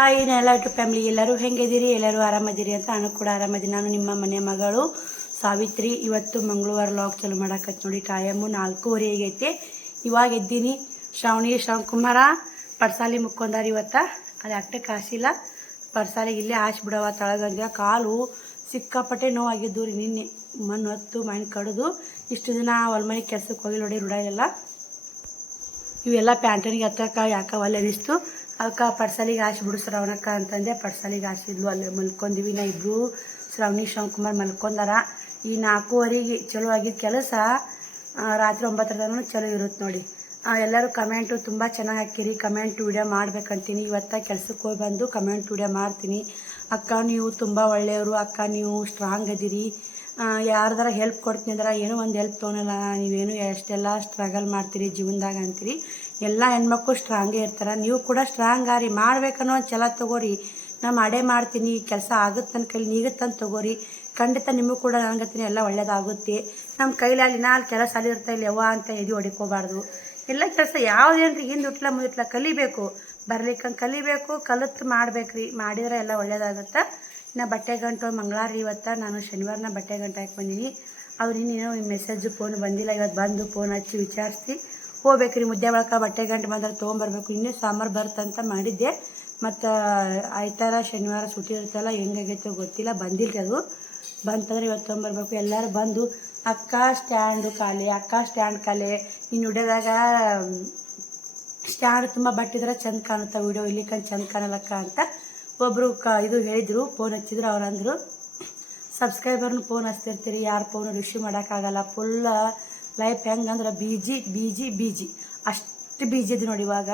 Hi ಎಲ್ಲ family ಎಲ್ಲರೂ ಹೆಂಗಿದ್ದೀರಿ, ಎಲ್ಲರೂ ಆರಾಮದಿರಿ ಅಂತ ನಾನು ಕೂಡ ಆರಾಮದಿನಿ. ನಾನು ನಿಮ್ಮ ಮನೆ ಮಗಳು ಸಾವಿತ್ರಿ. ಇವತ್ತು ಮಂಗಳವಾರ ಲಾಗ್ ಚಾಲು ಮಾಡಾಕತ್ತು ನೋಡಿ. ಟೈಮು 4:30 ಆಗೈತೆ. ಇವಾಗ ಎದ್ದೀನಿ. ಶ್ರವಣಕುಮಾರ ಪಡ್ಸಾಲಿ ಮುಕ್ಕೊಂಡಾರ ಇವತ್ತು. ಅದು ಅಟ್ಟಕ್ಕೆ ಕಾಸಿಲ್ಲ, ಪಡ್ಸಾಲಿಗೆ ಇಲ್ಲೇ ಹಾಸಿ ಬಿಡವ ತಳಗಂದ್ರೆ ಕಾಲು ಸಿಕ್ಕಾಪಟ್ಟೆ ನೋವಾಗಿದ್ದು ರೀ. ನಿನ್ನೆ ಮಣ್ಣು ಹೊತ್ತು ಮಣ್ಣು ಕಡಿದು ಇಷ್ಟು ದಿನ ಹೊಲ್ಮನೆ ಕೆಲ್ಸಕ್ಕೆ ಹೋಗಿ ನೋಡಿ. ರೂಢ ಎಲ್ಲ ಇವೆಲ್ಲ ಪ್ಯಾಂಟನಿಗೆ ಹತ್ತಕ್ಕೆ ಯಾಕೆ ಒಲೆ ಅನಿಸ್ತು. ಅದಕ್ಕೆ ಪಡ್ಸಾಲಿಗೆ ಹಾಸಿ ಬಿಡು ಶ್ರವಣಕ್ಕ ಅಂತಂದೆ. ಪಡ್ಸಾಲಿಗೆ ಹಾಸಿದ್ಲು. ಅಲ್ಲೇ ಮಲ್ಕೊಂಡಿವಿ ನಾ ಇಬ್ಬರು. ಶ್ರವಣಕುಮಾರ್ ಮಲ್ಕೊಂಡಾರ. ಈ 4:30 ಚಲೋ ಆಗಿದ್ದ ಕೆಲಸ ರಾತ್ರಿ 9 ತನಕ ಚಲೋ ಇರುತ್ತೆ ನೋಡಿ. ಎಲ್ಲರೂ ಕಮೆಂಟು ತುಂಬ ಚೆನ್ನಾಗಿ ಹಾಕಿರಿ. ಕಮೆಂಟ್ ವಿಡಿಯೋ ಮಾಡ್ಬೇಕಂತೀನಿ. ಇವತ್ತು ಕೆಲ್ಸಕ್ಕೆ ಹೋಗಿ ಬಂದು ಕಮೆಂಟ್ ವಿಡಿಯೋ ಮಾಡ್ತೀನಿ. ಅಕ್ಕ ನೀವು ತುಂಬ ಒಳ್ಳೆಯವರು, ಅಕ್ಕ ನೀವು ಸ್ಟ್ರಾಂಗ್ ಅದೀರಿ, ಯಾರ್ದಾರ ಹೆಲ್ಪ್ ಕೊಡ್ತೀನಿ ಅಂದ್ರೆ ಏನೋ ಒಂದು ಹೆಲ್ಪ್ ತೊಗೊಳಲ್ಲ, ನೀವೇನು ಎಷ್ಟೆಲ್ಲ ಸ್ಟ್ರಗಲ್ ಮಾಡ್ತೀರಿ ಜೀವನದಾಗ ಅಂತೀರಿ. ಎಲ್ಲ ಹೆಣ್ಮಕ್ಳು ಸ್ಟ್ರಾಂಗೇ ಇರ್ತಾರೆ. ನೀವು ಕೂಡ ಸ್ಟ್ರಾಂಗ್ ಆರಿ, ಮಾಡ್ಬೇಕನ್ನೋ ಒಂದು ಛಲ ತೊಗೋರಿ. ನಾ ಮಾಡೇ ಮಾಡ್ತೀನಿ, ಈ ಕೆಲಸ ಆಗುತ್ತೆ ನನ್ನ ಕೈಲಿ ನೀಗುತ್ತಂತ ತೊಗೋರಿ. ಖಂಡಿತ ನಿಮಗೂ ಕೂಡ ನನಗತ್ತೀನಿ ಎಲ್ಲ ಒಳ್ಳೇದಾಗುತ್ತೆ. ನಮ್ಮ ಕೈಲಾಗಲಿ ಅಲ್ಲಿ ಕೆಲಸ ಅಲ್ಲಿ ಇರ್ತಾ ಇಲ್ಲ ಯವ್ವ ಅಂತ ಎದೆ ಹೊಡಿಕೋಬಾರ್ದು. ಎಲ್ಲ ಕೆಲಸ ಯಾವುದೇನ್ರಿ ಹಿಂದೆ ಹುಟ್ಲ ಮುಂದಿಟ್ಲ ಕಲಿಬೇಕು, ಬರ್ಲಿಕ್ಕಂಗೆ ಕಲಿಬೇಕು, ಕಲಿತು ಮಾಡ್ಬೇಕ್ರಿ. ಮಾಡಿದ್ರೆ ಎಲ್ಲ ಒಳ್ಳೇದಾಗುತ್ತೆ. ನಾ ಬಟ್ಟೆ ಗಂಟು ಮಂಗಳವಾರ ಇವತ್ತು, ನಾನು ಶನಿವಾರನ ಬಟ್ಟೆ ಗಂಟು ಹಾಕಿ ಬಂದೀನಿ. ಅವ್ರು ಇನ್ನೇನೋ ಮೆಸೇಜು ಫೋನ್ ಬಂದಿಲ್ಲ. ಇವತ್ತು ಬಂದು ಫೋನ್ ಹಚ್ಚಿ ವಿಚಾರಿಸಿ ಹೋಗ್ಬೇಕ್ರಿ. ಮುದ್ದೆ ಬಳಕ ಬಟ್ಟೆ ಗಂಟು ಬಂದ್ರೆ ತೊಗೊಂಬರ್ಬೇಕು. ಇನ್ನೂ ಸೋಮವಾರ ಬರ್ತಂತ ಮಾಡಿದ್ದೆ. ಮತ್ತು ಆಯ್ತಾರ ಶನಿವಾರ ಸುಟ್ಟಿ ಇರುತ್ತಲ್ಲ, ಹೆಂಗಾಗೈತೋ ಗೊತ್ತಿಲ್ಲ. ಬಂದಿಲ್ಲ ಅದು. ಬಂತಂದ್ರೆ ಇವತ್ತು ತೊಗೊಂಬರ್ಬೇಕು. ಎಲ್ಲರೂ ಬಂದು ಅಕ್ಕ ಸ್ಟ್ಯಾಂಡ್ ಖಾಲಿ ಇನ್ನು ಹುಡ್ಯದಾಗ ಸ್ಟ್ಯಾಂಡ್ ತುಂಬ ಬಟ್ಟಿದ್ರೆ ಚೆಂದ ಕಾಣುತ್ತೆ ವಿಡಿಯೋ, ಇಲ್ಲಿಕಂದು ಚೆಂದ ಕಾಣಲಕ್ಕ ಅಂತ ಒಬ್ಬರು ಇದು ಹೇಳಿದರು. ಫೋನ್ ಹಚ್ಚಿದ್ರು. ಅವ್ರು ಅಂದರು ಸಬ್ಸ್ಕ್ರೈಬರ್ನ ಫೋನ್ ಹಚ್ತಿರ್ತೀರಿ, ಯಾರು ಫೋನು ರಿಸೀವ್ ಮಾಡೋಕ್ಕಾಗಲ್ಲ. ಫುಲ್ ಲೈಫ್ ಹೆಂಗಂದ್ರೆ ಬೀಜಿ ಅಷ್ಟು ಬೀಜಿ ಇದು ನೋಡಿ ಇವಾಗ.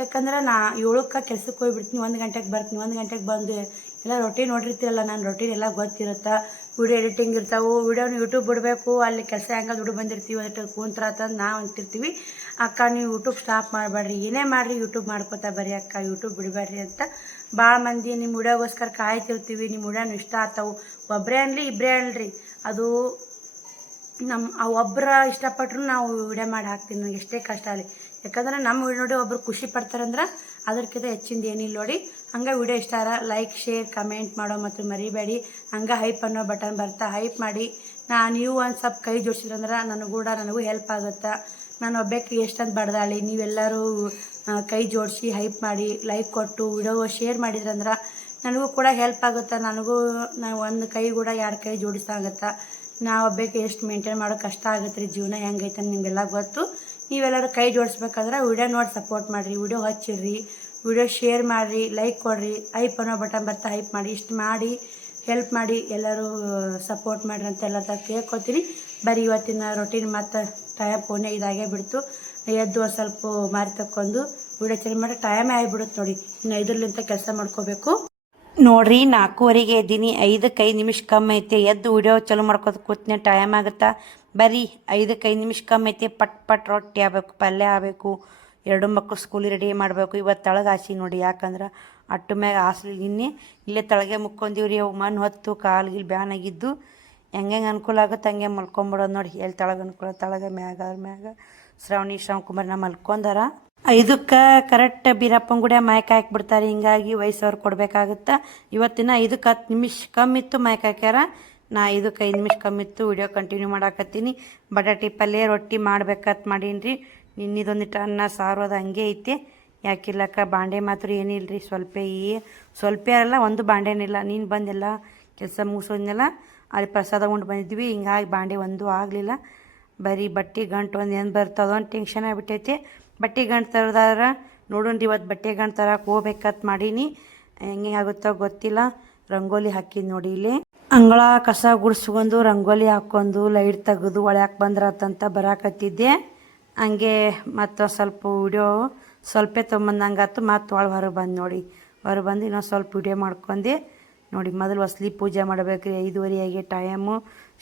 ಯಾಕಂದ್ರೆ ನಾ 7ಕ್ಕೆ ಕೆಲ್ಸಕ್ಕೆ ಹೋಗ್ಬಿಡ್ತೀನಿ, 1 ಗಂಟೆಗೆ ಬರ್ತೀನಿ. 1 ಗಂಟೆಗೆ ಬಂದು ಎಲ್ಲ ರೊಟೀನ್ ನೋಡಿರ್ತೀರಲ್ಲ, ನಾನು ರೊಟೀನ್ ಎಲ್ಲ ಗೊತ್ತಿರುತ್ತೆ. ವಿಡಿಯೋ ಎಡಿಟಿಂಗ್ ಇರ್ತಾವೆ, ವಿಡಿಯೋನ ಯೂಟ್ಯೂಬ್ ಬಿಡಬೇಕು, ಅಲ್ಲಿ ಕೆಲಸ ಹೆಂಗೆ ದುಡ್ಡು ಬಂದಿರ್ತೀವಿ ಅದಕ್ಕೆ ಕೂಂತ್ರಾತಂದು ನಾವು ಅಂತಿರ್ತೀವಿ. ಅಕ್ಕ ನೀವು ಯೂಟ್ಯೂಬ್ ಸ್ಟಾಪ್ ಮಾಡಬೇಡ್ರಿ, ಏನೇ ಮಾಡಿರಿ ಯೂಟ್ಯೂಬ್ ಮಾಡ್ಕೋತಾ ಬರ್ರಿ ಅಕ್ಕ, ಯೂಟ್ಯೂಬ್ ಬಿಡಬೇಡ್ರಿ ಅಂತ ಭಾಳ ಮಂದಿ ನಿಮ್ಮ ವಿಡಿಯೋಗೋಸ್ಕರ ಕಾಯ್ತಿರ್ತೀವಿ. ನಿಮ್ಮ ವಿಡಿಯೋನು ಇಷ್ಟ ಆಗ್ತಾವೆ. ಒಬ್ಬರೇ ಅನ್ಲಿ ಇಬ್ಬರೇ ಅನ್ರಿ, ಅದು ಆ ಒಬ್ಬರ ಇಷ್ಟಪಟ್ಟರು ನಾವು ವಿಡಿಯೋ ಮಾಡಿ ಹಾಕ್ತೀನಿ. ನನಗೆ ಎಷ್ಟೇ ಕಷ್ಟ ಆಗಲಿ, ಯಾಕಂದ್ರೆ ನಮ್ಮ ವಿಡಿಯೋ ನೋಡಿ ಒಬ್ರು ಖುಷಿ ಪಡ್ತಾರಂದ್ರೆ ಅದಕ್ಕಿಂತ ಹೆಚ್ಚಿಂದ ಏನಿಲ್ಲ ನೋಡಿ. ಹಂಗೆ ವಿಡಿಯೋ ಇಷ್ಟ ಲೈಕ್ ಶೇರ್ ಕಮೆಂಟ್ ಮಾಡೋ ಮತ್ತು ಮರಿಬೇಡಿ. ಹಂಗೆ ಹೈಪ್ ಅನ್ನೋ ಬಟನ್ ಬರ್ತಾ, ಹೈಪ್ ಮಾಡಿ. ನೀವು ಒಂದು ಸ್ವಲ್ಪ ಕೈ ಜೋಡಿಸಿದ್ರಂದ್ರೆ ನನಗೂ ಹೆಲ್ಪ್ ಆಗುತ್ತೆ. ನಾನು ಒಬ್ಬಕ್ಕೆ ಎಷ್ಟಂತ ಬಡ್ದಾಳಿ, ನೀವೆಲ್ಲರೂ ಕೈ ಜೋಡಿಸಿ ಹೈಪ್ ಮಾಡಿ, ಲೈಕ್ ಕೊಟ್ಟು ವಿಡಿಯೋ ಶೇರ್ ಮಾಡಿದ್ರಂದ್ರೆ ನನಗೂ ಕೂಡ ಹೆಲ್ಪ್ ಆಗುತ್ತೆ. ನಾವು ಒಂದು ಕೈ ಕೂಡ 2 ಕೈ ಜೋಡಿಸಾಗುತ್ತೆ. ನಾವು ಒಬ್ಬಕ್ಕೆ ಎಷ್ಟು ಮೇಂಟೈನ್ ಮಾಡೋಕೆ ಕಷ್ಟ ಆಗುತ್ತೆ ರೀ. ಜೀವನ ಹೆಂಗೈತೆ ನಿಮಗೆಲ್ಲ ಗೊತ್ತು. ನೀವೆಲ್ಲರೂ ಕೈ ಜೋಡಿಸ್ಬೇಕಾದ್ರೆ ವಿಡಿಯೋ ನೋಡಿ ಸಪೋರ್ಟ್ ಮಾಡಿರಿ, ವಿಡಿಯೋ ಹಚ್ಚಿಡ್ರಿ, ವಿಡಿಯೋ ಶೇರ್ ಮಾಡಿರಿ, ಲೈಕ್ ಕೊಡಿರಿ, ಹೈಪ್ ಅನ್ನೋ ಬಟನ್ ಬರ್ತಾ ಹೈಪ್ ಮಾಡಿ. ಇಷ್ಟು ಮಾಡಿ ಹೆಲ್ಪ್ ಮಾಡಿ, ಎಲ್ಲರೂ ಸಪೋರ್ಟ್ ಮಾಡಿರಿ ಅಂತ ಎಲ್ಲ ಕೇಳ್ಕೊತೀನಿ. ಬರೀ ಇವತ್ತಿನ ರೊಟೀನ್ ಮತ್ತು ಟೈಮ್ ಫೋನೇ ಇದಾಗೇ ಬಿಡ್ತು. ಎದ್ದು ಒಂದು ಸ್ವಲ್ಪ ಮಾರಿ ತಕ್ಕೊಂಡು ವಿಡಿಯೋ ಚೇಂಜ್ ಮಾಡಿ ಟೈಮೇ ಆಗಿಬಿಡುತ್ತೆ ನೋಡಿ. ಇನ್ನು 5ರಿಂದ ಕೆಲಸ ಮಾಡ್ಕೋಬೇಕು ನೋಡ್ರಿ. 4:30 ಎದ್ದೀನಿ. 5ಕ್ಕೆ 5 ನಿಮಿಷ ಕಮ್ಮಿ ಐತೆ. ಎದ್ದು ವಿಡಿಯೋ ಚಲೋ ಮಾಡ್ಕೋತ ಕೂತ್ನೆ ಟೈಮ್ ಆಗುತ್ತಾ. ಬರೀ 5ಕ್ಕೆ 5 ನಿಮಿಷ ಕಮ್ಮಿ ಐತೆ. ಪಟ್ ರೊಟ್ಟಿ ಆಗಬೇಕು, ಪಲ್ಯ ಆಗಬೇಕು, 2 ಮಕ್ಕಳು ಸ್ಕೂಲಿಗೆ ರೆಡಿ ಮಾಡಬೇಕು. ಇವತ್ತು ತಳಗೆ ಹಾಸಿ ನೋಡಿ, ಯಾಕಂದ್ರೆ ಅಟ್ಟು ಮ್ಯಾಗ ಹಾಸ್ಲಿ ಇಲ್ಲೇ ತಳಗೆ ಮುಕ್ಕೊಂದಿವ್ರಿ. ಅವು ಮಣ್ಣು ಹೊತ್ತು ಕಾಲ್ಗಿಲ್ ಬ್ಯಾನ್ ಆಗಿದ್ದು. ಹೆಂಗೆ ಅನುಕೂಲ ಆಗುತ್ತೆ ಹಂಗೆ ಮಲ್ಕೊಂಬಿಡೋದು ನೋಡಿ. ಎಲ್ಲಿ ತಳಗೆ ಅನುಕೂಲ ತಳಗೆ ಮ್ಯಾಗ ಶ್ರವಣಕುಮಾರ್ನ ಮಲ್ಕೊಂಡಾರ. 5ಕ್ಕೆ ಕರೆಕ್ಟ್ ಬೀರಪ್ಪನ ಗುಡಿಯ ಮೈಕ್ ಹಾಕಿಬಿಡ್ತಾರೆ. ಹಿಂಗಾಗಿ ವಯಸ್ಸವ್ರು ಕೊಡಬೇಕಾಗುತ್ತೆ. ಇವತ್ತಿನ 5ಕ್ಕೆ 10 ನಿಮಿಷ ಕಮ್ಮಿತ್ತು ಮೈಕ್ ಹಾಕ್ಯಾರ. ನಾ 5ಕ್ಕೆ 5 ನಿಮಿಷ ಕಮ್ಮಿತ್ತು ವಿಡಿಯೋ ಕಂಟಿನ್ಯೂ ಮಾಡಾಕತ್ತೀನಿ. ಬಟಾಟಿ ಪಲ್ಯ ರೊಟ್ಟಿ ಮಾಡ್ಬೇಕಂತ ಮಾಡೀನಿ ರೀ. ನಿನ್ನಿದೊಂದಿಟ್ಟು ಅನ್ನ ಸಾರು ಅದು ಹಂಗೆ ಐತೆ. ಯಾಕಿಲ್ಲಕ್ಕ ಬಾಂಡೆ ಮಾತ್ರ ಏನಿಲ್ಲ ರೀ. ಸ್ವಲ್ಪ ಅಲ್ಲ, ಒಂದು ಬಾಂಡೆನಿಲ್ಲ. ನೀನು ಬಂದೆಲ್ಲ ಕೆಲಸ ಮುಗಿಸೋದ್ನೆಲ್ಲ ಅಲ್ಲಿ ಪ್ರಸಾದ ಉಂಡು ಬಂದಿದ್ವಿ. ಹಿಂಗಾಗಿ ಬಾಂಡೆ ಒಂದು ಆಗಲಿಲ್ಲ. ಬರೀ ಬಟ್ಟೆ ಗಂಟು ಒಂದು ಏನು ಬರ್ತದೋ ಒಂದು ಟೆನ್ಷನ್ ಆಗಿಬಿಟ್ಟೈತೆ. ಬಟ್ಟೆ ಗಂಟು ತರೋದಾದ್ರೆ ನೋಡೋಣ್ರಿ. ಇವತ್ತು ಬಟ್ಟೆ ಗಂಟು ತರಕ್ಕೆ ಹೋಗ್ಬೇಕಂತ ಮಾಡೀನಿ. ಹೆಂಗೆ ಆಗುತ್ತೋ ಗೊತ್ತಿಲ್ಲ. ರಂಗೋಲಿ ಹಾಕಿದ್ದು ನೋಡಿ. ಇಲ್ಲಿ ಅಂಗಳ ಕಸ ಗುಡಿಸ್ಕೊಂಡು ರಂಗೋಲಿ ಹಾಕ್ಕೊಂಡು ಲೈಟ್ ತೆಗೆದು ಒಳ್ಯಾಕೆ ಬಂದ್ರತ್ತಂತ ಬರಾಕತ್ತಿದ್ದೆ. ಹಂಗೆ ಮತ್ತು ಸ್ವಲ್ಪ ವಿಡಿಯೋ ಸ್ವಲ್ಪ ತೊಗೊಂಬಂದಂಗಾತು. ಮತ್ತು ಹೊರಗೆ ಬಂದು ನೋಡಿ. ಹೊರಗೆ ಬಂದು ಇನ್ನೊಂದು ಸ್ವಲ್ಪ ವಿಡಿಯೋ ಮಾಡ್ಕೊಂಡೆ ನೋಡಿ. ಮೊದಲು ಹೊಸ್ಲಿ ಪೂಜೆ ಮಾಡಬೇಕು ರೀ. 5:30 ಆಗಿ ಟೈಮು.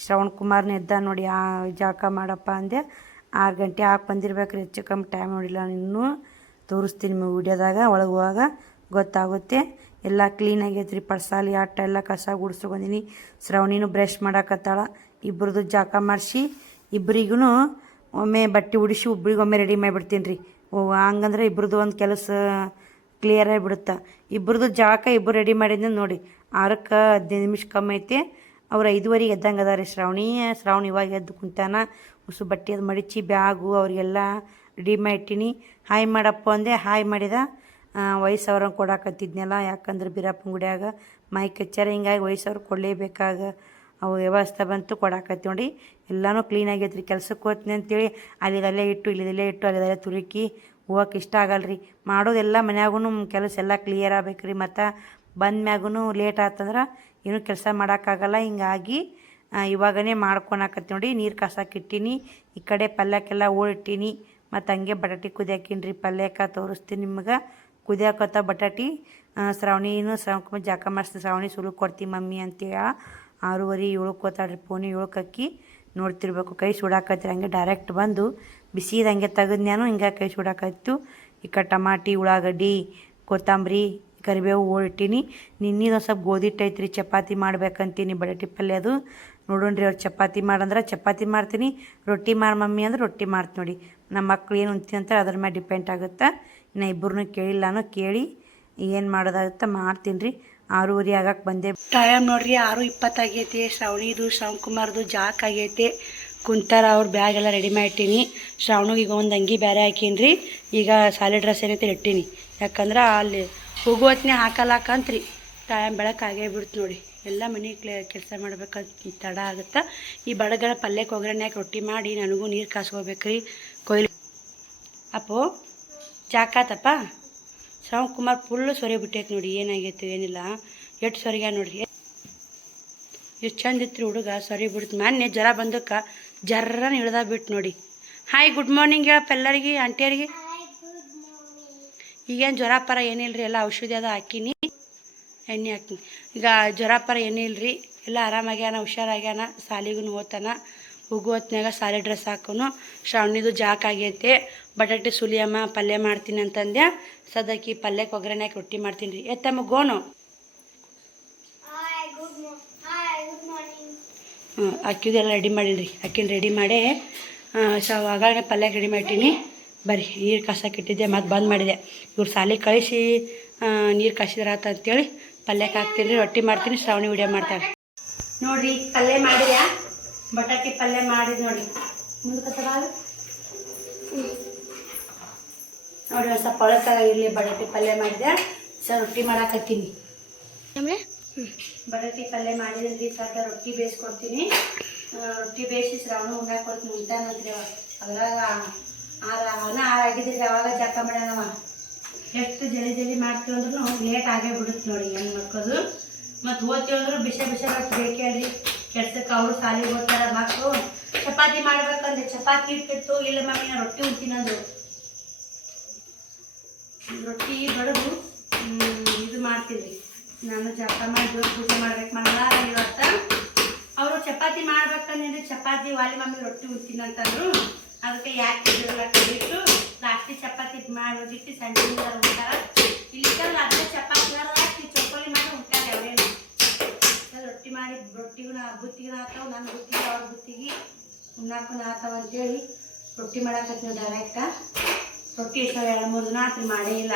ಶ್ರವಣಕುಮಾರ್ನ ಎದ್ದ ನೋಡಿ. ಜಳಕ ಮಾಡಪ್ಪ ಅಂದೆ. 6 ಗಂಟೆ ಹಾಕಿ ಬಂದಿರ್ಬೇಕು ರೀ. ಹೆಚ್ಚು ಕಮ್ಮಿ ಟೈಮ್ ನೋಡಿಲ್ಲ. ಇನ್ನೂ ತೋರಿಸ್ತೀನಿ ನಿಮಗೆ ವಿಡಿಯೋದಾಗ. ಒಳಗೆ ಹೋಗಾಗ ಗೊತ್ತಾಗುತ್ತೆ. ಎಲ್ಲ ಕ್ಲೀನ್ ಆಗೈತೆ ರೀ. ಪಡ್ಸಾಲಿ ಆಟ ಎಲ್ಲ ಕಸ ಗುಡಿಸ್ಕೊಂಡೀನಿ. ಶ್ರವಣಿನೂ ಬ್ರಷ್ ಮಾಡಾಕತ್ತಾಳ. ಇಬ್ಬರದು ಜಳಕ ಮಾಡಿಸಿ ಇಬ್ಬರಿಗೂ ಒಮ್ಮೆ ಬಟ್ಟೆ ಉಡಿಸಿ ಒಬ್ರಿಗೊಮ್ಮೆ ರೆಡಿ ಮಾಡಿಬಿಡ್ತೀನಿ ರೀ. ಹಂಗಂದ್ರೆ ಇಬ್ಬರದು ಒಂದು ಕೆಲಸ ಕ್ಲಿಯರ್ ಆಗಿಬಿಡುತ್ತೆ. ಇಬ್ಬರದು ಜಳಕ ಇಬ್ಬರು ರೆಡಿ ಮಾಡಿದ್ನ ನೋಡಿ 6ಕ್ಕೆ 15 ನಿಮಿಷ ಕಮ್ಮಿ ಐತೆ. ಅವ್ರು 5:15 ಎದ್ದಂಗೆ ಅದ ರೀ. ಶ್ರಾವಣಿ ಇವಾಗ ಎದ್ದು ಕುಂತಾನ. ಉಸು ಬಟ್ಟೆ ಅದು ಮಡಿಚಿ ಬ್ಯಾಗು ಅವ್ರಿಗೆಲ್ಲ ರೆಡಿ ಮಾಡಿಟ್ಟಿನಿ. ಹಾಯ್ ಮಾಡಪ್ಪ ಅಂದೆ, ಹಾಯ್ ಮಾಡಿದ. ವಯಸ್ಸವ್ರಂಗೆ ಕೊಡಾಕತ್ತಿದ್ನಲ್ಲ, ಯಾಕಂದ್ರೆ ಬೀರಪ್ಪನ ಗುಡಿಯಾಗ ಮೈಕ್ ಹಚ್ಚಾರ, ಹಿಂಗಾಗಿ ವಯಸ್ಸವ್ರು ಕೊಡಲೇಬೇಕಾಗ ಅವು ವ್ಯವಸ್ಥೆ ಬಂತು ಕೊಡಾಕತ್ತಿ ನೋಡಿ. ಎಲ್ಲನೂ ಕ್ಲೀನ್ ಆಗೈತೆ ರೀ. ಕೆಲ್ಸಕ್ಕೆ ಹೋಗ್ತೀನಿ ಅಂತೇಳಿ ಅಲ್ಲಿದಲ್ಲೇ ಇಟ್ಟು ಇಲ್ಲಿದಲ್ಲೇ ಇಟ್ಟು ಅಲ್ಲಿದಲ್ಲೇ ತುರುಕಿ ಹೋಗಕ್ಕೆ ಇಷ್ಟ ಆಗಲ್ಲ ರೀ. ಮಾಡೋದೆಲ್ಲ ಮನ್ಯಾಗೂ ಕೆಲಸ ಎಲ್ಲ ಕ್ಲಿಯರ್ ಆಗ್ಬೇಕು ರೀ. ಮತ್ತು ಬಂದ ಮ್ಯಾಗೂ ಲೇಟ್ ಆತಂದ್ರೆ ಏನೂ ಕೆಲಸ ಮಾಡೋಕ್ಕಾಗಲ್ಲ. ಹಿಂಗಾಗಿ ಇವಾಗನೇ ಮಾಡ್ಕೊಳಕತ್ತಿ ನೋಡಿ. ನೀರು ಕಾಸಕ್ಕೆ ಇಟ್ಟೀನಿ. ಈ ಕಡೆ ಪಲ್ಯಕ್ಕೆಲ್ಲ ಓಳಿಟ್ಟೀನಿ. ಮತ್ತು ಹಂಗೆ ಬಟಾಟಿ ಕುದಿಯಾಕಿನಿ ರೀ. ಪಲ್ಯಕ್ಕೆ ತೋರಿಸ್ತೀನಿ ನಿಮ್ಗೆ. ಕುದಿಯಾಕತ್ತ ಬಟಾಟಿ. ಶ್ರಾವಣಿಕುಮಾರ್ ಜಾಕ ಮಾಡಿಸ್ತೀನಿ. ಶ್ರಾವಣಿ ಸುಲು ಕೊಡ್ತೀನಿ ಮಮ್ಮಿ ಅಂತೇಳ 6:30 7ಕ್ಕೆ ಹೋತಾಳ್ರಿ. ಪೋನಿ 7ಕ್ಕೆ ಅಕ್ಕಿ ನೋಡ್ತಿರ್ಬೇಕು. ಕೈ ಸುಡಾಕತ್ರಿ. ಹಂಗೆ ಡೈರೆಕ್ಟ್ ಬಂದು ಬಿಸಿದು ಹಂಗೆ ತೆಗೆದು ನಾನು ಹಿಂಗೆ ಕೈ ಸುಡಾಕತ್ತು. ಈ ಕಡೆ ಟಮಾಟಿ, ಉಳ್ಳಾಗಡ್ಡಿ, ಕೊತ್ತಂಬರಿ, ಕರಿಬೇವು ಓಳಿಟ್ಟೀನಿ. ನಿನ್ನಿದು ಸ್ವಲ್ಪ ಗೋಧಿ ಹಿಟ್ಟು ಐತ್ರಿ. ಚಪಾತಿ ಮಾಡ್ಬೇಕಂತೀನಿ ಬಟಾಟಿ ಪಲ್ಯದು. ನೋಡೋಣ್ರಿ ಅವ್ರು ಚಪಾತಿ ಮಾಡಂದ್ರೆ ಚಪಾತಿ ಮಾಡ್ತೀನಿ. ರೊಟ್ಟಿ ಮಾಡಿ ಮಮ್ಮಿ ಅಂದ್ರೆ ರೊಟ್ಟಿ ಮಾಡ್ತೀನಿ ನೋಡಿ. ನಮ್ಮ ಮಕ್ಳು ಏನು ಉಣ್ತೀನಿ ಅಂತ ಅದ್ರ ಮೇಲೆ ಡಿಪೆಂಡ್ ಆಗುತ್ತೆ. ಇನ್ನು ಇಬ್ಬರನ್ನೂ ಕೇಳಿಲ್ಲಾನು, ಕೇಳಿ ಏನು ಮಾಡೋದಾಗುತ್ತೆ ಮಾಡ್ತೀನಿ ರೀ. 6:30 ಆಗಕ್ಕೆ ಬಂದೆ. ಟೈಮ್ ನೋಡ್ರಿ 6:20 ಆಗೈತಿ. ಶ್ರಾವಣಕುಮಾರ್ದು ಜಾಕ್ ಆಗೈತಿ. ಕುಂತಾರ. ಅವ್ರ ಬ್ಯಾಗ್ ಎಲ್ಲ ರೆಡಿ ಮಾಡಿಟ್ಟೀನಿ. ಶ್ರಾವಣಿಗೆ ಈಗ ಒಂದು ಅಂಗಿ ಬೇರೆ ಹಾಕೀನಿ ರೀ. ಈಗ ಸಾಲಿ ಡ್ರೆಸ್ ಏನೈತೆ ಇಟ್ಟೀನಿ. ಯಾಕಂದ್ರೆ ಅಲ್ಲಿ ಹೋಗುವತ್ನೇ ಹಾಕಲಾಕಂತ್ರಿ. ಟೈಮ್ ಬೆಳಕಾಗೇ ಬಿಡ್ತು ನೋಡಿ. ಎಲ್ಲ ಮನೆ ಕೆಲಸ ಮಾಡ್ಬೇಕಂತ ತಡ ಆಗುತ್ತೆ. ಈ ಬಡಗರ ಪಲ್ಯಕ್ಕೆ ಒಗ್ಗರಣೆ ಹಾಕಿ ರೊಟ್ಟಿ ಮಾಡಿ ನನಗೂ ನೀರು ಕಾಸ್ಕೋಬೇಕ್ರಿ. ಕೊಯ್ಲು ಅಪ್ಪೋ ಜಾಕಾತಪ್ಪ. ಶ್ರಾವಣಕುಮಾರ್ ಫುಲ್ಲು ಸೊರೆ ಬಿಟ್ಟೈತೆ ನೋಡಿ. ಏನಾಗೈತೆ ಏನಿಲ್ಲ. ಎಷ್ಟು ಸೊರಿಗ ನೋಡ್ರಿ. ಎಷ್ಟು ಚಂದ ಇತ್ತು ಹುಡುಗ. ಸೊರಿ ಬಿಡ್ತು. ಮೊನ್ನೆ ಜ್ವರ ಬಂದಕ್ಕೆ ಜರ್ರನ ಇಳ್ದ ಬಿಟ್ಟು ನೋಡಿ. ಹಾಯ್ ಗುಡ್ ಮಾರ್ನಿಂಗ್ ಹೇಳಪ್ಪ ಎಲ್ಲರಿಗೆ, ಆಂಟಿಯರಿಗೆ. ಈಗೇನು ಜ್ವರ ಪರ ಏನಿಲ್ಲ ರೀ. ಎಲ್ಲ ಔಷಧಿ ಅದ ಹಾಕೀನಿ, ಎಣ್ಣೆ ಹಾಕ್ತೀನಿ. ಈಗ ಜ್ವರ ಪರ ಏನಿಲ್ಲ ರೀ. ಎಲ್ಲ ಆರಾಮಾಗ್ಯಾನ, ಹುಷಾರಾಗ್ಯಾನ. ಸಾಲಿಗೂ ಹೋಗ್ತಾನ. ಹೊತ್ನ್ಯಾಗ ಸಾಲಿ ಡ್ರೆಸ್ ಹಾಕೋನು. ಶ್ರಾವಣಿದು ಜಾಕ್ ಆಗೈತೆ. ಬಟಾಟೆ ಸುಲಿಯಮ್ಮ ಪಲ್ಯ ಮಾಡ್ತೀನಿ ಅಂತಂದೆ. ಸದಕ್ಕೆ ಪಲ್ಯಕ್ಕೆ ಒಗ್ಗರಣೆ ಹಾಕಿ ರೊಟ್ಟಿ ಮಾಡ್ತೀನಿ ರೀ. ಎತ್ತಮ್ಮ ಗೋನು. ಅಕ್ಕಿದೆಲ್ಲ ರೆಡಿ ಮಾಡಿರಿ. ಅಕ್ಕಿನ ರೆಡಿ ಮಾಡಿ ಆಗಾಗ ಪಲ್ಯಕ್ಕೆ ರೆಡಿ ಮಾಡಿಟ್ಟೀನಿ. ಬರ್ರಿ ನೀರು ಕಾಸಕ್ಕೆ ಇಟ್ಟಿದ್ದೆ, ಮತ್ತು ಬಂದ್ ಮಾಡಿದೆ. ಇವ್ರು ಸಾಲಿಗೆ ಕಳಿಸಿ ನೀರು ಕಾಸಿದ್ರ ಆತ ಅಂತೇಳಿ ಪಲ್ಯಕ್ಕೆ ಹಾಕ್ತೀನಿ ರೀ. ರೊಟ್ಟಿ ಮಾಡ್ತೀನಿ. ಶ್ರಾವಣಿ ವಿಡಿಯೋ ಮಾಡ್ತಾಳೆ ನೋಡಿರಿ. ಪಲ್ಯ ಮಾಡಿದ್ಯಾ? ಬಟಾಟಿ ಪಲ್ಯ ಮಾಡಿದ್ ನೋಡಿ. ಮುಂದಕ್ಕೆ ನೋಡಿ ಒಂದು ಸ್ವಲ್ಪ ಒಳಕಾಗ ಇರಲಿ. ಬಟಾಟಿ ಪಲ್ಯ ಮಾಡಿದೆ. ಸರ್ ರೊಟ್ಟಿ ಮಾಡಾಕತ್ತೀನಿ. ಬಟಾಟಿ ಪಲ್ಯ ಮಾಡಿದ್ರಿ. ಸ್ವಲ್ಪ ರೊಟ್ಟಿ ಬೇಯಿಸ್ಕೊಡ್ತೀನಿ. ರೊಟ್ಟಿ ಬೇಯಿಸಿ ಶ್ರಾವಣ ಉಣ್ಣಾಕ ಕೊಡ್ತೀನಿ. ಉಂಟಾನಂತ್ರಿ ಅದ್ರಾಗ 6 ಆಗಿದ್ರಿ. ಅವಾಗ ಜಕ್ಕ ಮಾಡ್ಯಾನವ. ಎಷ್ಟು ಜಲ್ದಿ ಮಾಡ್ತೀವಿ ಅಂದ್ರೂ ಲೇಟ್ ಆಗೇ ಬಿಡುತ್ತೆ ನೋಡಿ ಹೆಣ್ಣು ಮಕ್ಕಳು. ಮತ್ತು ಓದ್ತೀವಿ ಅಂದ್ರೂ ಬಿಸಿ ರೊಟ್ಟಿ ಬೇಕೇಳ್ರಿ. ಕೆಲ್ಸಕ್ಕೆ ಅವರು ಸಾಲಿಗೆ ಹೋಗ್ತಾರ. ಮಕ್ಕಳು ಚಪಾತಿ ಮಾಡ್ಬೇಕಂದ್ರೆ ಚಪಾತಿ ಇಟ್ಟಿತ್ತು. ಇಲ್ಲ ಮಮ್ಮಿ ನಾ ರೊಟ್ಟಿ ಉಣ್ತೀನಂದ್ರು. ರೊಟ್ಟಿ ಬಡದು ಇದು ಮಾಡ್ತೀನಿ. ನಾನು ಜಪ ಮಾಡಿ ದೇವ್ರ ಪೂಜೆ ಮಾಡ್ಬೇಕು ಮಂಗಳಾರ ಇವತ್ತ. ಅವರು ಚಪಾತಿ ಮಾಡ್ಬೇಕಂದ್ರೆ ಚಪಾತಿ ವಾಲಿ ಮಮ್ಮಿ ರೊಟ್ಟಿ ಉಣ್ತೀನಿ ಅಂತಂದ್ರು. ಅದಕ್ಕೆ ಯಾಕೆ ಇಟ್ಟು ಲಾಸ್ಟಿ ಚಪಾತಿ ಮಾಡಿಬಿಟ್ಟು ಸಂಜೆ ಉಂಟಾರ. ಇಲ್ಲಿ ಅದೇ ಚಪಾತಿ ಹಾಕಿ ಚೊಕ್ಕೋಲಿ ಮಾಡಿ ಉಂಟಾರೆ. ಅವರೇನು ರೊಟ್ಟಿ ಮಾಡಿ ರೊಟ್ಟಿಗೂ ಬುತ್ತಿಗೂ ಹಾಕವು. ನನ್ನ ಬುತ್ತಿಗೆ ಅವ್ರ ಬುತ್ತಿಗೆ ಉಣ್ಣಾಕು ಹಾಕವ ಅಂತೇಳಿ ರೊಟ್ಟಿ ಮಾಡಾಕತ್ತೀವಿ ಡೈರೆಕ್ಟ. ರೊಟ್ಟಿ ಎಷ್ಟು 2-3 ದಿನ ಆತ್ರಿ ಮಾಡೇ ಇಲ್ಲ.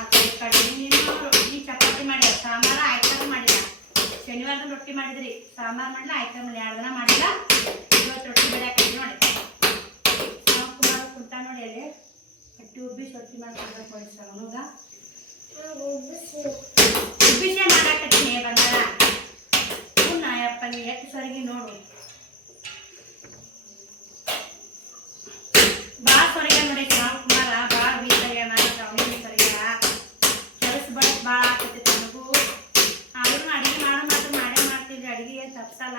ಆ ಕಡೆ ರೊಟ್ಟಿ ಚಪಾತಿ ಮಾಡ್ಯಾರ. ಸಾಂಬಾರ ಆಯ್ತಾರ ಮಾಡಿಲ್ಲ. ಶನಿವಾರದ ರೊಟ್ಟಿ ಮಾಡಿದ್ರಿ. ಸಾಂಬಾರು ಮಾಡಿಲ್ಲ, ಆಯ್ತಾರ ಮಾಡಿ 2 ದಿನ ಮಾಡಿಲ್ಲ. ಇವತ್ತು ರೊಟ್ಟಿ ಬೆಳೆಯಾಕೈತಿ ನೋಡಿ. ಶ್ರಾವಣಕುಮಾರ್ ಕುಂತ ನೋಡಿ ಅಲ್ಲಿ ಹೊಟ್ಟಿ ಉಬ್ಬಿಸಿ ರೊಟ್ಟಿ ಮಾಡ್ಕೊಡ್ಬೇಕು ನೋಡಿ. ಶ್ರಾವಣಗ ಉಬ್ಬಿಸೇ ಮಾಡಾಕತ್ತೀನಿ ಬಂಗಾರ. ನಾಯಪ್ಪ ನೀ ಎಷ್ಟು ಸರಿಗೆ ನೋಡು. ಭಾಳ ಸೊರಿಗ ನೋಡಿ ಶ್ರಾವಣಕುಮಾರ. ಭಾಳ ಬೀಸಾಗ್ಯಾನ. ಶ್ರಾವಣಿ ಸರಿಗ ಕೆಲಸ ಬಡಕ್ ಭಾಳ ಆಗ್ತೈತಿ ನನಗೂ. ಆದ್ರೂ ಅಡುಗೆ ಮಾಡೇ ಮಾಡ್ತಿದ್ರಿ. ಅಡುಗೆ ಏನು ತಪ್ಸಲ್ಲ.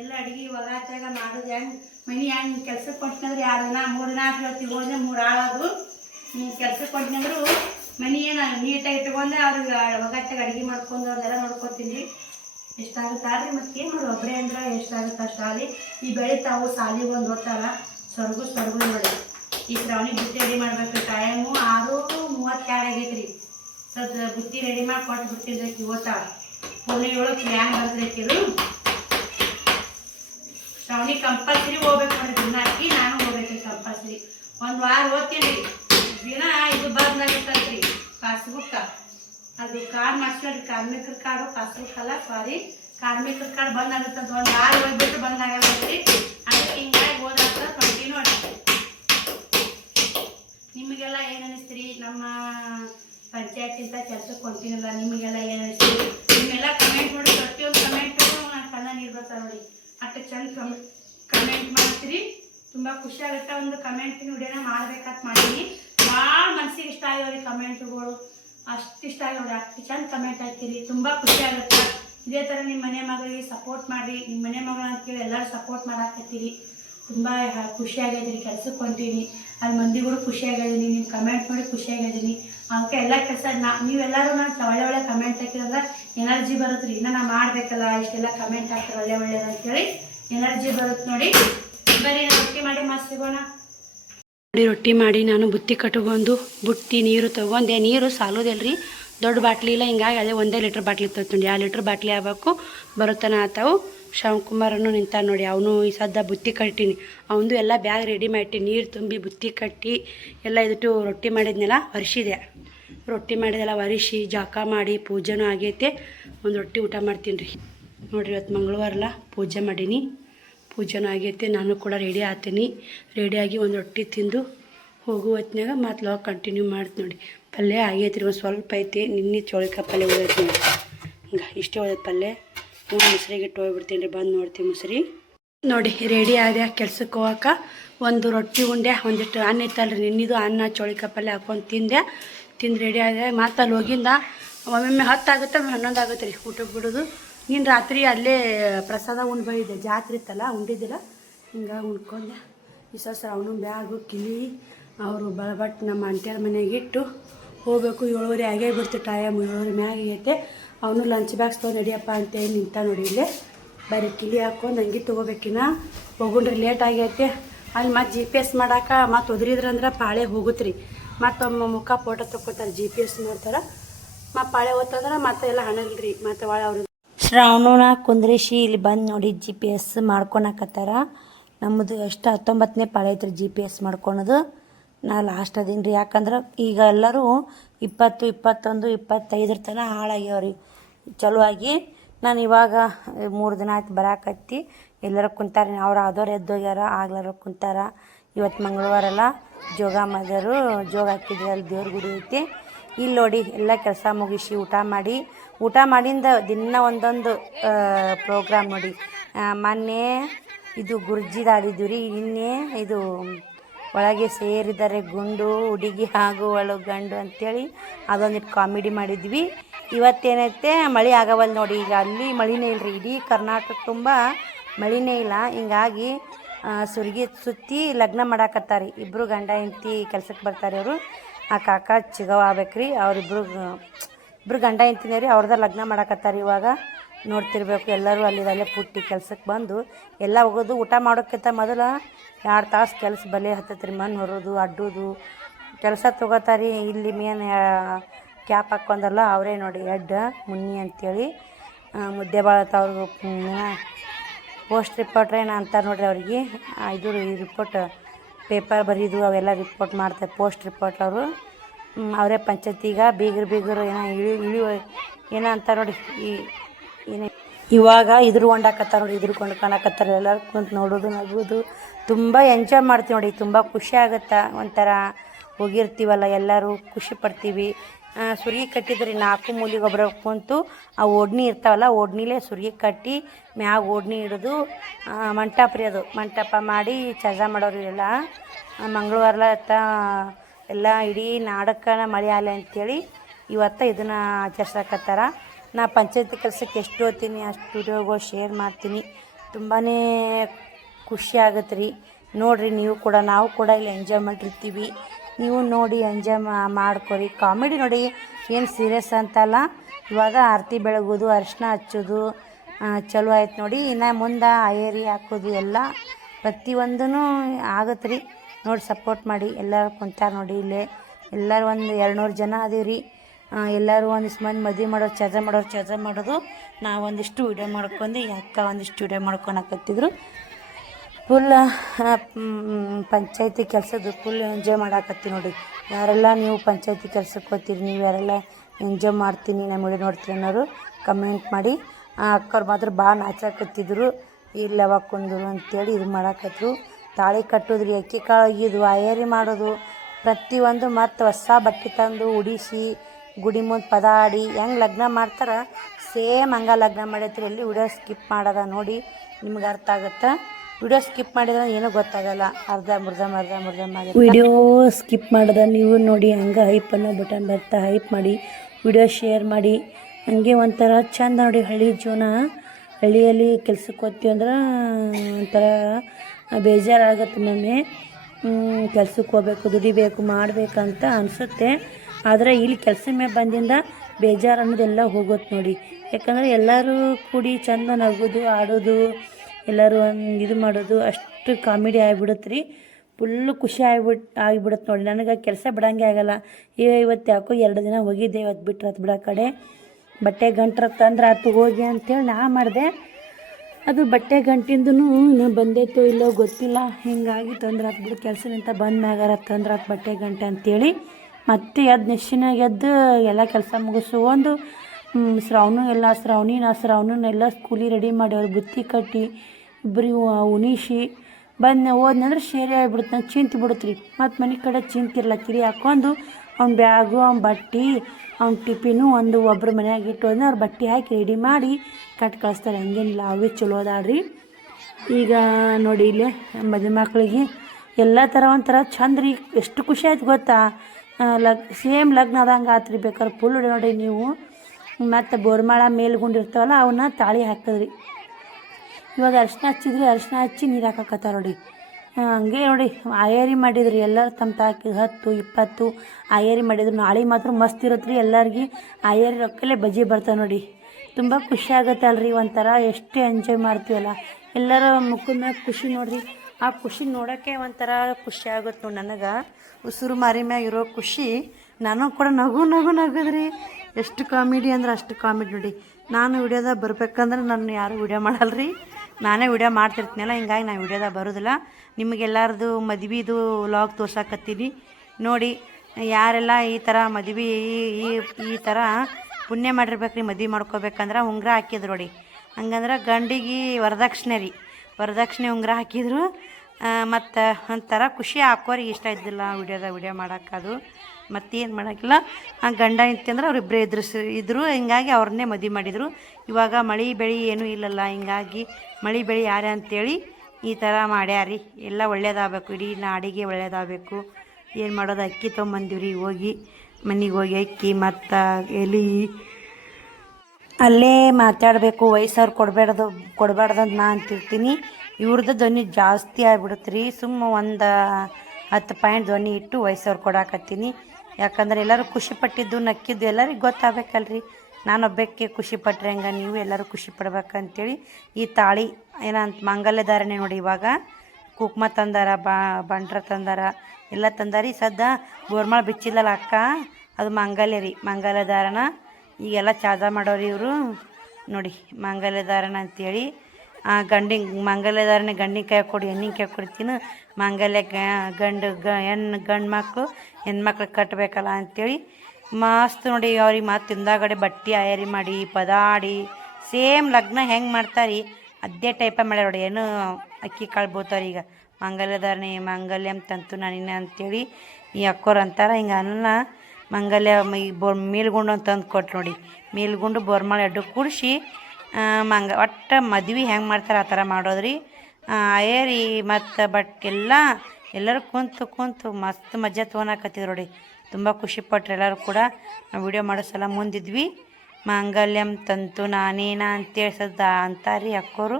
ಎಲ್ಲ ಅಡುಗೆ ಒಗಾತಾಗ ಮಾಡೋದು. ಹೆಂಗೆ ಮನೆ ಹೆಂಗೆ ಕೆಲ್ಸಕ್ಕೆ ಕೊಟ್ಟಿನಂದ್ರೆ 2 ದಿನ 3 ದಿನ ಹೇಳ್ತೀವಿ. ಹೋದ್ರೆ 3 ಆಳೋದು. ಕೆಲ್ಸಕ್ಕೆ ಕೊಟ್ಟಿನಂದ್ರು ಮನೆ ಏನು ನೀಟಾಗಿ ಇಟ್ಕೊಂಡೆ ಅವ್ರಿಗೆ ಒಗಾತಾಗ ಅಡುಗೆ ಮಾಡ್ಕೊಂಡು ಅವ್ರನ್ನೆಲ್ಲ ನೋಡ್ಕೊತೀನಿ. ಎಷ್ಟಾಗುತ್ತಾರ್ರಿ. ಮತ್ತು ಏನು ಮಾಡಿ ಒಬ್ಬರೇ ಅಂದ್ರೆ ಎಷ್ಟಾಗುತ್ತೆ ಅಷ್ಟು ಆಗಲಿ. ಈ ಬೆಳಿತಾವು ಸಾಲಿಗೆ ಒಂದು ಹೊತ್ತಾರ. ಸೊರಗು ನೋಡಿ. ಈ ಶ್ರಾವಣಿ ಬುತ್ತಿ ರೆಡಿ ಮಾಡ್ಬೇಕು. ಟೈಮು 6:32 ಆಗೈತ್ರಿ. ಸ್ವಲ್ಪ ಬುತ್ತಿ ರೆಡಿ ಮಾಡಿ ಕೊಟ್ಟು ಬಿಟ್ಟಿದ್ದಕ್ಕೆ ಓದ್ತಾಳ. 7:00 ಹ್ಯಾಂಗೆ ಬರ್ದ್ರಕ್ಕಿದು. ಶ್ರಾವಣಿ ಕಂಪಲ್ಸರಿ ಹೋಗ್ಬೇಕು ನೋಡಿ. ದಿನ ಹಾಕಿ ನಾನು ಹೋಗ್ಬೇಕ್ರಿ ಕಂಪಲ್ಸರಿ. 1 ವಾರ ಓದ್ತೀನಿ ದಿನ. ಇದು ಬಂದಾಗಿರ್ತೈತ್ರಿ. ಪಾಸ್ಬುಕ್ ಅದು ಕಾರ್ಡ್ ಮಾಡಿಸ್ಕೊಳ್ರಿ, ಕಾರ್ಮಿಕರ ಕಾರ್ಡು, ಪಾಸ್ಬುಕ್ ಅಲ್ಲ ಸಾರಿ, ಕಾರ್ಮಿಕರ ಕಾರ್ಡ್ ಬಂದ್ ಆಗುತ್ತೆ. ಒಂದು 6 ಹೋಗ್ಬಿಟ್ಟು ಬಂದ್ ಆಗಲ್ರಿ. ಅದಕ್ಕೆ ಹಿಂಗಾಗಿ ಹೋದಾಗ ಕಂಟಿನ್ಯೂ ಆಗುತ್ತೆ. ನಿಮಗೆಲ್ಲ ಏನು ಅನಿಸ್ತೀರಿ? ನಮ್ಮ ಪಂಚಾಯತಿಂದ ಕೆಲಸಕ್ಕೆ ಹೊಂಟಿನಿಲ್ಲ, ನಿಮಗೆಲ್ಲ ಏನು ಅನಿಸ್ತೀರಿ? ನಿಮ್ಮೆಲ್ಲ ಕಮೆಂಟ್ ನೋಡಿ, ಪ್ರತಿಯೊಂದು ಕಮೆಂಟ್ ನಾನು ಕಣ್ಣ ನೀರು ಬರ್ತಾರೆ ನೋಡಿ. ಅಷ್ಟು ಚಂದ ಕಮೆಂಟ್ ಮಾಡ್ತೀರಿ, ತುಂಬ ಖುಷಿ ಆಗುತ್ತೆ. ಒಂದು ಕಮೆಂಟಿನ ವಿಡಿಯೋನ ಮಾಡ್ಬೇಕಂತ ಮಾಡೀನಿ. ಭಾಳ ಮನಸ್ಸಿಗೆ ಇಷ್ಟ ಆಗ್ಯಾವ್ರಿ ಕಮೆಂಟ್ಗಳು, ಅಷ್ಟು ಇಷ್ಟ ಆಗ್ಯಾವ್ರಿ. ಅಷ್ಟು ಚಂದ ಕಮೆಂಟ್ ಹಾಕ್ತೀರಿ, ತುಂಬ ಖುಷಿ ಆಗುತ್ತೆ. ಇದೇ ಥರ ನಿಮ್ಮ ಮನೆ ಮಗಳಿಗೆ ಸಪೋರ್ಟ್ ಮಾಡಿರಿ. ನಿಮ್ಮ ಮನೆ ಮಗಳು ಅಂತೇಳಿ ಎಲ್ಲರೂ ಸಪೋರ್ಟ್ ಮಾಡಾಕತ್ತೀರಿ. ತುಂಬ ಖುಷಿ ಆಗೈತ್ರಿ. ಕೆಲ್ಸಕ್ಕೆ ಹೊಂಟೀನಿ, ಅಲ್ಲಿ ಮಂದಿಗಳು ಖುಷಿ ಆಗಿದ್ದೀನಿ, ನಿಮ್ಮ ಕಮೆಂಟ್ ನೋಡಿ ಖುಷಿ ಆಗಿದ್ದೀನಿ. ಅದಕ್ಕೆ ಎಲ್ಲ ಕೆಲಸ ನೀವೆಲ್ಲರೂ ನಾನು ಒಳ್ಳೆ ಒಳ್ಳೆ ಕಮೆಂಟ್ ಹಾಕಿದ್ರೆ ಎನರ್ಜಿ ಬರುತ್ತೆ ರೀ. ಇನ್ನು ನಾ ಮಾಡಬೇಕಲ್ಲ, ಇಷ್ಟೆಲ್ಲ ಕಮೆಂಟ್ ಹಾಕ್ತಾರೆ ಒಳ್ಳೆ ಒಳ್ಳೆಯದು ಅಂತೇಳಿ ಎನರ್ಜಿ ಬರುತ್ತೆ ನೋಡಿ. ಬರೀ ರೊಟ್ಟಿ ಮಾಡಿ ಮಸ್ತ್ ಸಿಗೋಣ ನೋಡಿ. ರೊಟ್ಟಿ ಮಾಡಿ ನಾನು ಬುತ್ತಿ ಕಟ್ಕೊಂಡು ಬುಟ್ಟಿ ನೀರು ತೊಗೊಂಡೆ. ನೀರು ಸಾಲೋದಿಲ್ರಿ, ದೊಡ್ಡ ಬಾಟ್ಲಿ ಇಲ್ಲ, ಹಿಂಗಾಗಿ ಅದೇ 1 ಲೀಟ್ರ್ ಬಾಟ್ಲಿ ತೊಗೊಂಡು 2 ಲೀಟ್ರ್ ಬಾಟ್ಲಿ ಆಗಬೇಕು ಬರುತ್ತಾನ ಆತಾವು. ಶಿವಕುಮಾರನು ನಿಂತ ನೋಡಿ, ಅವನು ಈ ಸದ್ದ ಬುತ್ತಿ ಕಟ್ಟೀನಿ. ಅವನದು ಎಲ್ಲ ಬ್ಯಾಗ್ ರೆಡಿ ಮಾಡಿ ನೀರು ತುಂಬಿ ಬುತ್ತಿ ಕಟ್ಟಿ ಎಲ್ಲ ಇದಿಟ್ಟು ರೊಟ್ಟಿ ಮಾಡಿದ್ನೆಲ್ಲ ಒರೆಸಿದೆ. ರೊಟ್ಟಿ ಮಾಡಿದೆಲ್ಲ ಒರೆಸಿ ಜಾಕ ಮಾಡಿ ಪೂಜೆನೂ ಆಗೈತೆ. ಒಂದು ರೊಟ್ಟಿ ಊಟ ಮಾಡ್ತೀನಿ ರೀ ನೋಡಿರಿ. ಇವತ್ತು ಮಂಗಳವಾರಲ್ಲ ಪೂಜೆ ಮಾಡೀನಿ, ಪೂಜೆನೂ ಆಗೈತೆ. ನಾನು ಕೂಡ ರೆಡಿ ಆಗ್ತೀನಿ. ರೆಡಿಯಾಗಿ ಒಂದು ರೊಟ್ಟಿ ತಿಂದು ಹೋಗುವ ಹೊತ್ನಾಗ ಮತ್ತು ಲಾಗ್ ಕಂಟಿನ್ಯೂ ಮಾಡ್ತೀನಿ ನೋಡಿ. ಪಲ್ಯ ಆಗೈತೆ ರೀ, ಒಂದು ಸ್ವಲ್ಪ ಐತಿ. ನಿನ್ನೆ ಚೋಳಿಕಾಯಿ ಪಲ್ಯ ಹೋಗೈತಿ ನೋಡಿ. ಹಿಂಗೆ ಇಷ್ಟೇ ಹೋದೈತೆ ಪಲ್ಯ. ಮುಸ್ರಿಗೆ ಇಟ್ಟು ಹೋಗ್ಬಿಡ್ತೀನಿ ರೀ. ಬಂದು ನೋಡ್ತೀವಿ ಮುಸ್ರಿ ನೋಡಿ. ರೆಡಿ ಆದೆ ಕೆಲ್ಸಕ್ಕೆ ಹೋಗಕ್ಕೆ. ಒಂದು ರೊಟ್ಟಿ ಉಂಡೆ, ಒಂದಿಷ್ಟು ಅನ್ನ ಇತ್ತಲ್ರಿ ನಿನ್ನಿದು, ಅನ್ನ ಚೋಳಿಕಾಯಿ ಪಲ್ಯ ಹಾಕೊಂಡು ತಿಂದು ರೆಡಿ ಆದೆ. ಮತ್ತು ಅಲ್ಲಿ ಹೋಗಿಂದ ಒಮ್ಮೊಮ್ಮೆ 10 ಆಗುತ್ತೆ, 11 ಆಗುತ್ತೆ ರೀ ಊಟಕ್ಕೆ ಬಿಡೋದು. ನೀನು ರಾತ್ರಿ ಅಲ್ಲೇ ಪ್ರಸಾದ ಉಂಡು ಬಂದಿದ್ದೆ, ಜಾತ್ರೆ ಇತ್ತಲ್ಲ, ಉಂಡಿದ್ದಿಲ್ಲ. ಹಿಂಗಾಗಿ ಉಣ್ಕೊಂಡೆ. ಈ ಸರ್ ಅವನು ಬ್ಯಾಗು ಕಿಲಿ ಅವರು ಬಳಬಟ್ಟು ನಮ್ಮ ಅಂಟಿಯರ ಮನೆಗೆ ಇಟ್ಟು ಹೋಗಬೇಕು. 7:30 ಆಗೇ ಬಿಡ್ತು ಟೈಮ್, 7:30 ಮ್ಯಾಗ ಆಗೈತೆ. ಅವನು ಲಂಚ್ ಬಾಕ್ಸ್ ತೊಗೊಂಡು ನಡಿಯಪ್ಪ ಅಂತೇಳಿ ನಿಂತ ನೋಡಿ. ಇಲ್ಲೇ ಬರೀ ಕಿಲಿ ಹಾಕ್ಕೊಂಡು ಹಂಗೆ ತೊಗೋಬೇಕಿನ ಹೋಗುಣ್ರಿ. ಲೇಟ್ ಆಗೈತೆ. ಅಲ್ಲಿ ಮತ್ತು GPS ಮಾಡಾಕ ಮತ್ತು ಒದ್ರಿದ್ರಂದ್ರೆ ಪಾಳೆ ಹೋಗುತ್ತೆ ರೀ. ಮತ್ತು ಮುಖ ಫೋಟೋ ತೊಗೊತಾರೆ, GPS ಮಾಡ್ತಾರೆ. ಮತ್ತು ಪಾಳೆ ಹೋತಂದ್ರೆ ಮತ್ತೆ ಎಲ್ಲ ಹಣಲ್ರಿ. ಮತ್ತು ಒಳ ಅವ್ರು ಶ್ರಾವಣನ ಕುಂದ್ರಿಸಿ ಇಲ್ಲಿ ಬಂದು ನೋಡಿ GPS ಮಾಡ್ಕೊಳಕತ್ತಾರ. ನಮ್ಮದು ಎಷ್ಟು 19ನೇ ಪಾಳೆ ಐತ್ರಿ GPS ಮಾಡ್ಕೊಳೋದು. ನಾ ಲಾಸ್ಟ್ ಅದೀನಿ ರೀ. ಯಾಕಂದ್ರೆ ಈಗ ಎಲ್ಲರೂ 20, 21, 25 ತನಕ ಹಾಳಾಗ್ಯಾವ್ರಿ ಚಲೋ ಆಗಿ. ನಾನು ಇವಾಗ 3 ದಿನ ಆಯ್ತು ಬರಾಕತ್ತಿ. ಎಲ್ಲರೂ ಕುಂತಾರೆ, ಅವ್ರು ಆದವ್ರು ಎದ್ದೋಗ್ಯಾರ, ಆಗ್ಲಾರ ಕುಂತಾರ. ಇವತ್ತು ಮಂಗಳವಾರಲ್ಲ, ಜೋಗ ಮಾಡಿದ್ರು, ಜೋಗ ಹಾಕಿದ್ರು. ಅಲ್ಲಿ ದೇವ್ರ ಗುಡಿ ಐತಿ. ಇಲ್ಲಿ ನೋಡಿ ಎಲ್ಲ ಕೆಲಸ ಮುಗಿಸಿ ಊಟ ಮಾಡಿಂದ ದಿನ ಒಂದೊಂದು ಪ್ರೋಗ್ರಾಮ್ ನೋಡಿ. ಮೊನ್ನೆ ಇದು ಗುರ್ಜಿದು ಆಡಿದ್ವಿ ರೀ. ನಿನ್ನೆ ಇದು ಒಳಗೆ ಸೇರಿದರೆ ಗುಂಡು ಹುಡುಗಿ ಹಾಗೂ ಒಳು ಗಂಡು ಅಂಥೇಳಿ ಅದೊಂದಿಟ್ಟು ಕಾಮಿಡಿ ಮಾಡಿದ್ವಿ. ಇವತ್ತೇನೈತೆ ಮಳೆ ಆಗವಲ್ಲ ನೋಡಿ. ಈಗ ಅಲ್ಲಿ ಮಳಿನೇ ಇಲ್ಲರಿ, ಇಡೀ ಕರ್ನಾಟಕ ತುಂಬ ಮಳಿನೇ ಇಲ್ಲ. ಹಿಂಗಾಗಿ ಸುರ್ಗಿ ಸುತ್ತಿ ಲಗ್ನ ಮಾಡಾಕತ್ತಾರೆ. ಇಬ್ಬರು ಗಂಡ ಹೆಂಡತಿ ಕೆಲ್ಸಕ್ಕೆ ಬರ್ತಾರೆ. ಅವರು ಆ ಕಾಕ ಚಿಗವ ಆಗ್ಬೇಕ್ರಿ. ಇಬ್ಬರು ಗಂಡ ಹೆಂಡ್ತಿನೇ ರೀ. ಅವ್ರದ್ದು ಲಗ್ನ ಮಾಡಾಕತ್ತಾರೆ. ಇವಾಗ ನೋಡ್ತಿರ್ಬೇಕು ಎಲ್ಲರೂ ಅಲ್ಲೇ ಪುಟ್ಟಿ ಕೆಲ್ಸಕ್ಕೆ ಬಂದು ಎಲ್ಲ ಹೋಗೋದು. ಊಟ ಮಾಡೋಕ್ಕಿಂತ ಮೊದಲು 2 ತಾಸು ಕೆಲಸ ಬಲೆ ಹತ್ತತ್ರಿ. ಮಣ್ಣು ಹೊರೋದು, ಅಡ್ಡೋದು ಕೆಲಸ ತೊಗೋತಾರೆ. ಇಲ್ಲಿ ಮೇನ್ ಕ್ಯಾಪ್ ಹಾಕ್ಕೊಂಡಲ್ಲ ಅವರೇ ನೋಡಿ, ಎಡ್ ಮುನ್ನಿ ಅಂತೇಳಿ ಮುದ್ದೆ ಭಾಳತ್ತ ಅವ್ರಿಗೂ ಪೋಸ್ಟ್ ರಿಪೋರ್ಟ್ರ್ ಏನು ಅಂತಾರೆ ನೋಡ್ರಿ ಅವ್ರಿಗೆ. ಇದು ರಿಪೋರ್ಟ್ ಪೇಪರ್ ಬರೀದು ಅವೆಲ್ಲ ರಿಪೋರ್ಟ್ ಮಾಡ್ತಾರೆ ಪೋಸ್ಟ್ ರಿಪೋರ್ಟ್ ಅವರು. ಅವರೇ ಪಂಚಾಯತಿಗ ಬೀಗರು ಏನೋ ಏನೋ ಅಂತಾರೆ ನೋಡಿ. ಇವಾಗ ಕೊಂಡಾಕತ್ತಾರೆ ನೋಡಿ, ಕೊಂಡ್ಕೊಳಕತ್ತಾರೆ. ಎಲ್ಲರೂ ಕುಂತು ನೋಡೋದು, ನಗೋದು, ತುಂಬ ಎಂಜಾಯ್ ಮಾಡ್ತೀವಿ ನೋಡಿ. ತುಂಬ ಖುಷಿ ಆಗುತ್ತೆ. ಒಂಥರ ಹೋಗಿರ್ತೀವಲ್ಲ, ಎಲ್ಲರೂ ಖುಷಿ ಪಡ್ತೀವಿ. ಸುರ್ಗಿ ಕಟ್ಟಿದ್ರಿ 4 ಮೂಲಿಗೆ ಒಬ್ಬರ ಕುಂತು ಆ ಓಡ್ನಿ ಇರ್ತಾವಲ್ಲ, ಓಡ್ನಿಲೇ ಸುರ್ಗಿ ಕಟ್ಟಿ ಮ್ಯಾಗ ಓಡ್ನಿ ಹಿಡಿದು ಮಂಟಪ ರೀ. ಅದು ಮಂಟಪ ಮಾಡಿ ಚಜಾ ಮಾಡೋರು ಎಲ್ಲ. ಮಂಗಳವಾರ ಎಲ್ಲ ಇಡೀ ನಾಡಕ್ಕೆ ಮಳೆ ಆಲೆ ಅಂಥೇಳಿ ಇವತ್ತು ಇದನ್ನು ಆಚರಿಸಕತ್ತಾರ. ನಾ ಪಂಚಾಯತಿ ಕೆಲಸಕ್ಕೆ ಎಷ್ಟು ಹೋಗ್ತೀನಿ ಅಷ್ಟು ವಿಡಿಯೋಗಳು ಶೇರ್ ಮಾಡ್ತೀನಿ. ತುಂಬಾ ಖುಷಿ ಆಗುತ್ತೆ ರೀ. ನೋಡಿರಿ ನೀವು ಕೂಡ, ನಾವು ಕೂಡ ಇಲ್ಲಿ ಎಂಜಾಯ್ ಮಾಡಿರ್ತೀವಿ. ನೀವು ನೋಡಿ ಎಂಜಾಯ್ ಮಾಡ್ಕೊರಿ. ಕಾಮಿಡಿ ನೋಡಿ, ಏನು ಸೀರಿಯಸ್ ಅಂತಲ್ಲ. ಇವಾಗ ಆರತಿ ಬೆಳಗೋದು, ಅರಿಶಿನ ಹಚ್ಚೋದು ಚಲೋ ಆಯ್ತು ನೋಡಿ. ಇನ್ನು ಮುಂದೆ ಏರಿ ಹಾಕೋದು ಎಲ್ಲ ಪ್ರತಿಯೊಂದೂ ಆಗತ್ತೆ ರೀ. ನೋಡಿ ಸಪೋರ್ಟ್ ಮಾಡಿ. ಎಲ್ಲರೂ ಕುಂತಾರೆ ನೋಡಿ. ಇಲ್ಲೇ ಎಲ್ಲರೂ ಒಂದು 200 ಜನ ಅದೀವಿ ರೀ. ಎಲ್ಲರೂ ಒಂದಿಷ್ಟು ಮಂದಿ ಮದುವೆ ಮಾಡೋರು, ಚಜ ಮಾಡೋದು. ನಾವು ಒಂದಿಷ್ಟು ವೀಡಿಯೋ ಮಾಡ್ಕೊಂಡು, ಈ ಅಕ್ಕ ಒಂದಿಷ್ಟು ವೀಡಿಯೋ ಮಾಡ್ಕೊಳಕತ್ತಿದ್ರು. ಫುಲ್ ಪಂಚಾಯತಿ ಕೆಲಸದ್ದು ಫುಲ್ ಎಂಜಾಯ್ ಮಾಡಾಕತ್ತೀವಿ ನೋಡಿ. ಯಾರೆಲ್ಲ ನೀವು ಪಂಚಾಯತಿ ಕೆಲ್ಸಕ್ಕೆ ಹೋಗ್ತೀರಿ, ನೀವು ಯಾರೆಲ್ಲ ಎಂಜಾಯ್ ಮಾಡ್ತೀನಿ ನಮ್ಮ ವಿಡಿಯೋ ನೋಡ್ತೀರಿ ಅನ್ನೋರು ಕಮೆಂಟ್ ಮಾಡಿ. ಆ ಅಕ್ಕವ್ರು ಮಾತ್ರ ಭಾಳ ನಾಚಾಕತ್ತಿದ್ರು, ಇಲ್ಲವ ಕುಂದ್ರು ಅಂತೇಳಿ ಇದು ಮಾಡಾಕತ್ರು. ತಾಳಿ ಕಟ್ಟೋದ್ರಿ, ಅಕ್ಕಿ ಕಾಳು ಒಗ್ಯೋದು, ಅಯ್ಯರಿ ಮಾಡೋದು, ಪ್ರತಿಯೊಂದು ಮತ್ತು ಹೊಸ ಬಟ್ಟೆ ತಂದು ಉಡಿಸಿ ಗುಡಿ ಮುಂದೆ ಪದ ಆಡಿ ಹೆಂಗೆ ಲಗ್ನ ಮಾಡ್ತಾರೆ ಸೇಮ್ ಹಂಗೆ ಲಗ್ನ ಮಾಡೈತ್ರಿ. ಎಲ್ಲಿ ವಿಡಿಯೋ ಸ್ಕಿಪ್ ಮಾಡೋದ ನೋಡಿ, ನಿಮ್ಗೆ ಅರ್ಥ ಆಗುತ್ತೆ. ವಿಡಿಯೋ ಸ್ಕಿಪ್ ಮಾಡಿದ್ರೆ ಏನೂ ಗೊತ್ತಾಗಲ್ಲ, ಅರ್ಧ ಮುರ್ಧ ಮಾಡಿ ವಿಡಿಯೋ ಸ್ಕಿಪ್ ಮಾಡಿದ್ರೆ ನೀವು ನೋಡಿ. ಹಂಗೆ ಹೈಪ್ ಅನ್ನೋ ಬಟನ್ ಬರ್ತಾ, ಹೈಪ್ ಮಾಡಿ, ವಿಡಿಯೋ ಶೇರ್ ಮಾಡಿ. ಹಂಗೆ ಒಂಥರ ಚಂದ ನೋಡಿ. ಹಳ್ಳಿ ಜೀವನ, ಹಳ್ಳಿಯಲ್ಲಿ ಕೆಲ್ಸಕ್ಕೆ ಹೋಗ್ತೀವಿ ಅಂದ್ರೆ ಒಂಥರ ಬೇಜಾರಾಗುತ್ತೆ. ಒಮ್ಮೆ ಕೆಲ್ಸಕ್ಕೆ ಹೋಗ್ಬೇಕು, ದುಡಿಬೇಕು, ಮಾಡಬೇಕಂತ ಅನಿಸುತ್ತೆ. ಆದರೆ ಇಲ್ಲಿ ಕೆಲಸ ಮೇಲೆ ಬಂದಿಂದ ಬೇಜಾರು ಅನ್ನೋದೆಲ್ಲ ಹೋಗುತ್ತೆ ನೋಡಿ. ಯಾಕಂದರೆ ಎಲ್ಲರೂ ಕೂಡಿ ಚಂದ ನಗೋದು, ಆಡೋದು, ಎಲ್ಲರೂ ಒಂದು ಇದು ಮಾಡೋದು, ಅಷ್ಟು ಕಾಮಿಡಿ ಆಗಿಬಿಡುತ್ತೆ ರೀ. ಫುಲ್ಲು ಖುಷಿ ಆಗಿಬಿಡುತ್ತೆ ನೋಡಿ. ನನಗೆ ಕೆಲಸ ಬಿಡೋಂಗೆ ಆಗಲ್ಲ. ಇವತ್ತು ಯಾಕೋ 2 ದಿನ ಹೋಗಿದ್ದೆ, ಇವತ್ತು ಬಿಟ್ರೆ ಅದು ಬಿಡೋ ಕಡೆ ಬಟ್ಟೆ ಗಂಟ್ರ ತಂದ್ರೆ ಆತು ಹೋಗಿ ಅಂತೇಳಿ ನಾ ಮಾಡಿದೆ. ಅದು ಬಟ್ಟೆ ಗಂಟಿಂದೂ ನಾ ಬಂದೈತೋ ಇಲ್ಲೋ ಗೊತ್ತಿಲ್ಲ, ಹಿಂಗಾಗಿ ತಂದ್ರೆ ಆತು ಬಿಡು, ಕೆಲಸದಿಂದ ಬಂದ ಮ್ಯಾಗಾರ ತಂದ್ರೆ ಆತು ಬಟ್ಟೆ ಗಂಟೆ ಅಂತೇಳಿ ಮತ್ತೆ ನೆಶ್ಚಿನಾಗ ಎದ್ದು ಎಲ್ಲ ಕೆಲಸ ಮುಗಿಸು ಒಂದು ಶ್ರಾವಣಿನೆಲ್ಲ ಸ್ಕೂಲಿಗೆ ರೆಡಿ ಮಾಡಿ ಅವ್ರು ಬುತ್ತಿ ಕಟ್ಟಿ ಇಬ್ಬರಿಗೆ ಉಣಿಸಿ ಹೋದ್ನಂದ್ರೆ ಸೇರಿ ಆಗಿಬಿಡುತ್ತೆ. ನಾನು ಚಿಂತೆ ಬಿಡುತ್ತೆ ರೀ. ಮತ್ತು ಮನೆ ಕಡೆ ಚಿಂತಿರಲ್ಲ, ಕಿರಿ ಹಾಕ್ಕೊಂಡು ಅವ್ನ ಬ್ಯಾಗು, ಅವ್ನ ಬಟ್ಟೆ, ಅವ್ನ ಟಿಫಿನು ಒಬ್ಬರು ಮನ್ಯಾಗ ಇಟ್ಟು ಹೋದ್ನ ಅವ್ರು ಬಟ್ಟೆ ಹಾಕಿ ರೆಡಿ ಮಾಡಿ ಕಟ್ಟಿ ಕಳಿಸ್ತಾರೆ. ಹಂಗೇನಿಲ್ಲ, ಅವೇ ಚಲೋ ಅದಾಳ್ರಿ. ಈಗ ನೋಡಿ ಇಲ್ಲೇ ಮದುವೆ ಮಕ್ಳಿಗೆ ಎಲ್ಲ ಥರ ಒಂಥರ ಚಂದ ರೀ. ಎಷ್ಟು ಖುಷಿ ಆಯ್ತು ಗೊತ್ತಾ. ಸೇಮ್ ಲಗ್ನ ಆದಂಗೆ ಆತ್ರಿ. ಬೇಕಾದ್ರೆ ಫುಲ್ ನೋಡಿ ನೀವು. ಮತ್ತು ಬೋರ್ಮಾಳ ಮೇಲ್ಗುಂಡಿರ್ತಾವಲ್ಲ ಅವನ್ನ ತಾಳಿ ಹಾಕಿದ್ರಿ. ಇವಾಗ ಅರಿಶಿನ ಹಚ್ಚಿದ್ರಿ, ಅರಿಶಿನ ಹಚ್ಚಿ ನೀರು ಹಾಕಕತ್ತಾರ ನೋಡಿ. ಹಂಗೆ ನೋಡಿ ಆಯರಿ ಮಾಡಿದ್ರಿ. ಎಲ್ಲರೂ ತಮ್ಮ ತಾಕಿ 10, 20 ಆಯರಿ ಮಾಡಿದ್ರು. ನಾಳೆ ಮಾತ್ರ ಮಸ್ತ್ ಇರುತ್ತೆ ರೀ. ಎಲ್ಲರಿಗೆ ಆಯರಿ ರೊಕ್ಕಲ್ಲೇ ಬಜ್ಜಿ ಬರ್ತಾವೆ ನೋಡಿ. ತುಂಬ ಖುಷಿ ಆಗುತ್ತೆ ಅಲ್ರಿ. ಒಂಥರ ಎಷ್ಟು ಎಂಜಾಯ್ ಮಾಡ್ತೀವಲ್ಲ, ಎಲ್ಲರ ಮುಖದ ಮ್ಯಾಗ ಖುಷಿ ನೋಡ್ರಿ. ಆ ಖುಷಿ ನೋಡೋಕ್ಕೆ ಒಂಥರ ಖುಷಿ ಆಗುತ್ತೆ ನೋಡಿ. ನನಗೆ ಉಸಿರು ಮಾರಿ ಮ್ಯಾಗ ಇರೋ ಖುಷಿ ನಾನು ಕೂಡ ನಗುದ್ರಿ. ಎಷ್ಟು ಕಾಮಿಡಿ ಅಂದ್ರೆ ಅಷ್ಟು ಕಾಮಿಡಿ ನೋಡಿ. ನಾನು ವಿಡಿಯೋದಾಗ ಬರ್ಬೇಕಂದ್ರೆ ನನ್ನ ಯಾರು ವಿಡಿಯೋ ಮಾಡಲ್ರಿ, ನಾನೇ ವಿಡಿಯೋ ಮಾಡ್ತಿರ್ತೀನಲ್ಲ. ಹಿಂಗಾಗಿ ನಾನು ವಿಡಿಯೋದಾಗ ಬರೋದಿಲ್ಲ. ನಿಮಗೆಲ್ಲರದು ಮದ್ವೆದು ವ್ಲಾಗ್ ತೋರ್ಸಾಕತ್ತೀನಿ ನೋಡಿ. ಯಾರೆಲ್ಲ ಈ ಥರ ಮದ್ವೆ ಈ ಥರ ಪುಣ್ಯ ಮಾಡಿರ್ಬೇಕ್ರಿ. ಮದ್ವೆ ಮಾಡ್ಕೋಬೇಕಂದ್ರೆ ಉಂಗುರ ಹಾಕಿದ್ರು ನೋಡಿ. ಹಂಗಂದ್ರೆ ಗಂಡಿಗೆ ವರದಕ್ಷಿಣೆ ಉಂಗುರ ಹಾಕಿದ್ರು. ಮತ್ತು ಒಂಥರ ಖುಷಿ. ಹಾಕೋರಿಗೆ ಇಷ್ಟ ಇದ್ದಿಲ್ಲ ವಿಡಿಯೋ ಮಾಡೋಕ್ಕದು. ಮತ್ತೇನು ಮಾಡೋಕ್ಕಿಲ್ಲ. ಆ ಗಂಡ ನಿಂತಂದ್ರೆ ಅವರಿಬ್ಬರೇ ಇದ್ರು. ಹಿಂಗಾಗಿ ಅವ್ರನ್ನೇ ಮದುವೆ ಮಾಡಿದರು. ಇವಾಗ ಮಳೆ ಬೆಳೆ ಏನೂ ಇಲ್ಲಲ್ಲ, ಹಿಂಗಾಗಿ ಮಳೆ ಬೆಳೆ ಯಾರೇ ಅಂಥೇಳಿ ಈ ಥರ ಮಾಡ್ಯಾರಿ. ಎಲ್ಲ ಒಳ್ಳೇದಾಗಬೇಕು, ಇಡೀ ನಾಡಿಗೆ ಒಳ್ಳೇದಾಗಬೇಕು. ಏನು ಮಾಡೋದು, ಅಕ್ಕಿ ತೊಗೊಂಬಂದಿವ್ರಿ. ಮನೆಗೆ ಹೋಗಿ ಅಕ್ಕಿ ಮತ್ತು ಎಲೆ ಅಲ್ಲೇ ಮಾತಾಡಬೇಕು. ವಯಸ್ಸವ್ರು ಕೊಡಬಾರ್ದು ಅಂತ ನಾ ಅಂತಿರ್ತೀನಿ. ಇವ್ರದ್ದು ಧ್ವನಿ ಜಾಸ್ತಿ ಆಗಿಬಿಡುತ್ತೆ ರೀ. ಒಂದು 10 ಪಾಯಿಂಟ್ ಧ್ವನಿ ಇಟ್ಟು ವಯಸ್ಸವ್ರು ಕೊಡಾಕತ್ತೀನಿ. ಯಾಕಂದ್ರೆ ಎಲ್ಲರೂ ಖುಷಿ ಪಟ್ಟಿದ್ದು ನಕ್ಕಿದ್ದು ಎಲ್ಲರಿಗೆ ಗೊತ್ತಾಗಬೇಕಲ್ರಿ. ನಾನೊಬ್ಬಕ್ಕೆ ಖುಷಿ ಪಟ್ರೆ ಹಂಗೆ ನೀವು ಎಲ್ಲರೂ ಖುಷಿ ಪಡ್ಬೇಕಂತೇಳಿ ಈ ತಾಳಿ ಏನಂತ ಮಾಂಗಲ್ಯ ಧಾರಣೆ ನೋಡಿ. ಇವಾಗ ಕುಕ್ಮ ತಂದಾರ, ಬಂಟ್ರ ತಂದಾರ, ಎಲ್ಲ ತಂದಾರಿ. ಸದ್ದ ಗೋರ್ಮಾಳ ಬಿಚ್ಚಿಲ್ಲಲ್ಲ ಅಕ್ಕ, ಅದು ಮಾಂಗಲ್ಯ ಧಾರಣ. ಈಗೆಲ್ಲ ಚಾದ ಮಾಡೋರು ಇವರು ನೋಡಿ. ಮಾಂಗಲ್ಯ ಧಾರಣ ಅಂತೇಳಿ ಮಾಂಗಲ್ಯ ಧಾರಣೆ ಗಂಡಿನ ಕೈ ಕೊಡಿ, ಹೆಣ್ಣಿನ ಕೈ ಕೊಡ್ತೀನಿ. ಮಾಂಗಲ್ಯ ಗಂಡು ಮಕ್ಕಳು ಹೆಣ್ಮಕ್ಳು ಕಟ್ಟಬೇಕಲ್ಲ ಅಂಥೇಳಿ ಮಸ್ತ್ ನೋಡಿ. ಅವ್ರಿಗೆ ಮತ್ತು ಹಿಂದಾಗಡೆ ಬಟ್ಟೆ ಆಯರಿ ಮಾಡಿ ಪದಾಡಿ ಸೇಮ್ ಲಗ್ನ ಹೆಂಗೆ ಮಾಡ್ತಾರೆ ಅದೇ ಟೈಪ ಮಾಡ್ಯಾರ ನೋಡಿ. ಏನು ಅಕ್ಕಿ ಕಾಳು ಬೋತಾರೆ ಈಗ. ಮಾಂಗಲ್ಯಧಾರಣೆ ಮಾಂಗಲ್ಯಂ ತಂತು ನಾನಿನ ಅಂಥೇಳಿ ಈ ಅಕ್ಕೋರು ಅಂತಾರೆ. ಹಿಂಗೆ ಅನ್ನ ಮಾಂಗಲ್ಯ ಮೇಲ್ಗುಂಡು ಅಂತಂದು ಕೊಟ್ಟು ನೋಡಿ. ಮೇಲ್ಗುಂಡು ಬೋರ್ಮಾಳ ಎಡ್ಡು ಕೂಡಿಸಿ ಒಟ್ಟು ಮದ್ವೆ ಹೆಂಗೆ ಮಾಡ್ತಾರೆ ಆ ಥರ ಮಾಡೋದ್ರಿ. ಅಯ್ಯರಿ ಮತ್ತು ಎಲ್ಲರೂ ಕುಂತು ಮಸ್ತ್ ಮಜಾ ತೊಗೊಳಕತ್ತಿದ್ರು ನೋಡಿ. ತುಂಬ ಖುಷಿಪಟ್ರು ಎಲ್ಲರೂ ಕೂಡ. ನಾವು ವಿಡಿಯೋ ಮಾಡೋ ಸಲ ಮುಂದಿದ್ವಿ. ಮಾಂಗಲ್ಯಂ ತಂತು ನಾನೇನ ಅಂತೇಳಿ ಅಂತಾರಿ ಅಕ್ಕೋರು.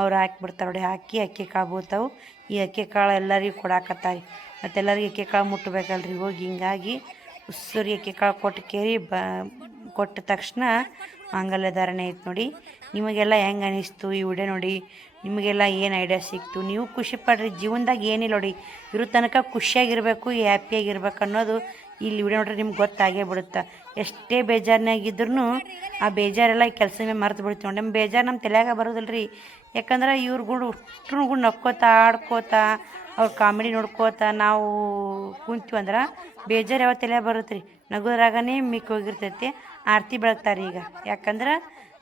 ಅವ್ರು ಹಾಕಿಬಿಡ್ತಾರೆ ನೋಡಿ. ಹಾಕಿ ಅಕ್ಕಿ ಕಾಳು ಬೂತಾವು. ಈ ಅಕ್ಕಿ ಕಾಳು ಎಲ್ಲರಿಗೂ ಕೊಡಾಕತ್ತಾರೆ. ಮತ್ತು ಎಲ್ಲರಿಗೂ ಅಕ್ಕಿ ಕಾಳು ಮುಟ್ಟಬೇಕಲ್ರಿ ಹೋಗಿ. ಹಿಂಗಾಗಿ ಉಸ್ಸೂರಿ ಅಕ್ಕಿ ಕಾಳು ಕೊಟ್ಟ ತಕ್ಷಣ ಮಾಂಗಲ್ಯ ಧಾರಣೆ ಐತೆ ನೋಡಿ. ನಿಮಗೆಲ್ಲ ಹೆಂಗೆ ಅನಿಸ್ತು ಈ ವಿಡಿಯೋ ನೋಡಿ? ನಿಮಗೆಲ್ಲ ಏನು ಐಡಿಯಾ ಸಿಕ್ತು? ನೀವು ಖುಷಿ ಪಡ್ರಿ. ಜೀವನದಾಗ ಏನಿಲ್ಲ ನೋಡಿ, ಇರೋ ತನಕ ಖುಷಿಯಾಗಿರಬೇಕು, ಹ್ಯಾಪಿಯಾಗಿರ್ಬೇಕು ಅನ್ನೋದು ಇಲ್ಲಿ ವಿಡಿಯೋ ನೋಡ್ರೆ ನಿಮ್ಗೆ ಗೊತ್ತಾಗೇ ಬಿಡುತ್ತೆ. ಎಷ್ಟೇ ಬೇಜಾರಿನಾಗಿದ್ರು ಆ ಬೇಜಾರೆಲ್ಲ ಕೆಲಸ ಮೇಲೆ ಮರೆತು ಬಿಡ್ತೀವಿ ನೋಡಿ. ನಮ್ಮ ಬೇಜಾರು ನಮ್ಮ ತಲೆಯಾಗ ಬರೋದಿಲ್ಲ ರೀ. ಯಾಕಂದ್ರೆ ಇವ್ರುಗಳು ಅಷ್ಟ್ರು ನಕ್ಕೋತಾ ಆಡ್ಕೋತಾ ಅವ್ರ ಕಾಮಿಡಿ ನೋಡ್ಕೋತ ನಾವು ಕುಂತೀವಂದ್ರೆ ಬೇಜಾರು ಯಾವ ತಲೆ ಬರುತ್ತೆ ರೀ. ನಗೋದ್ರಾಗನೇ ಮಿಕ್ಕಿ ಹೋಗಿರ್ತೈತಿ. ಆರತಿ ಬೆಳಗ್ತಾರೆ ಈಗ, ಯಾಕಂದ್ರೆ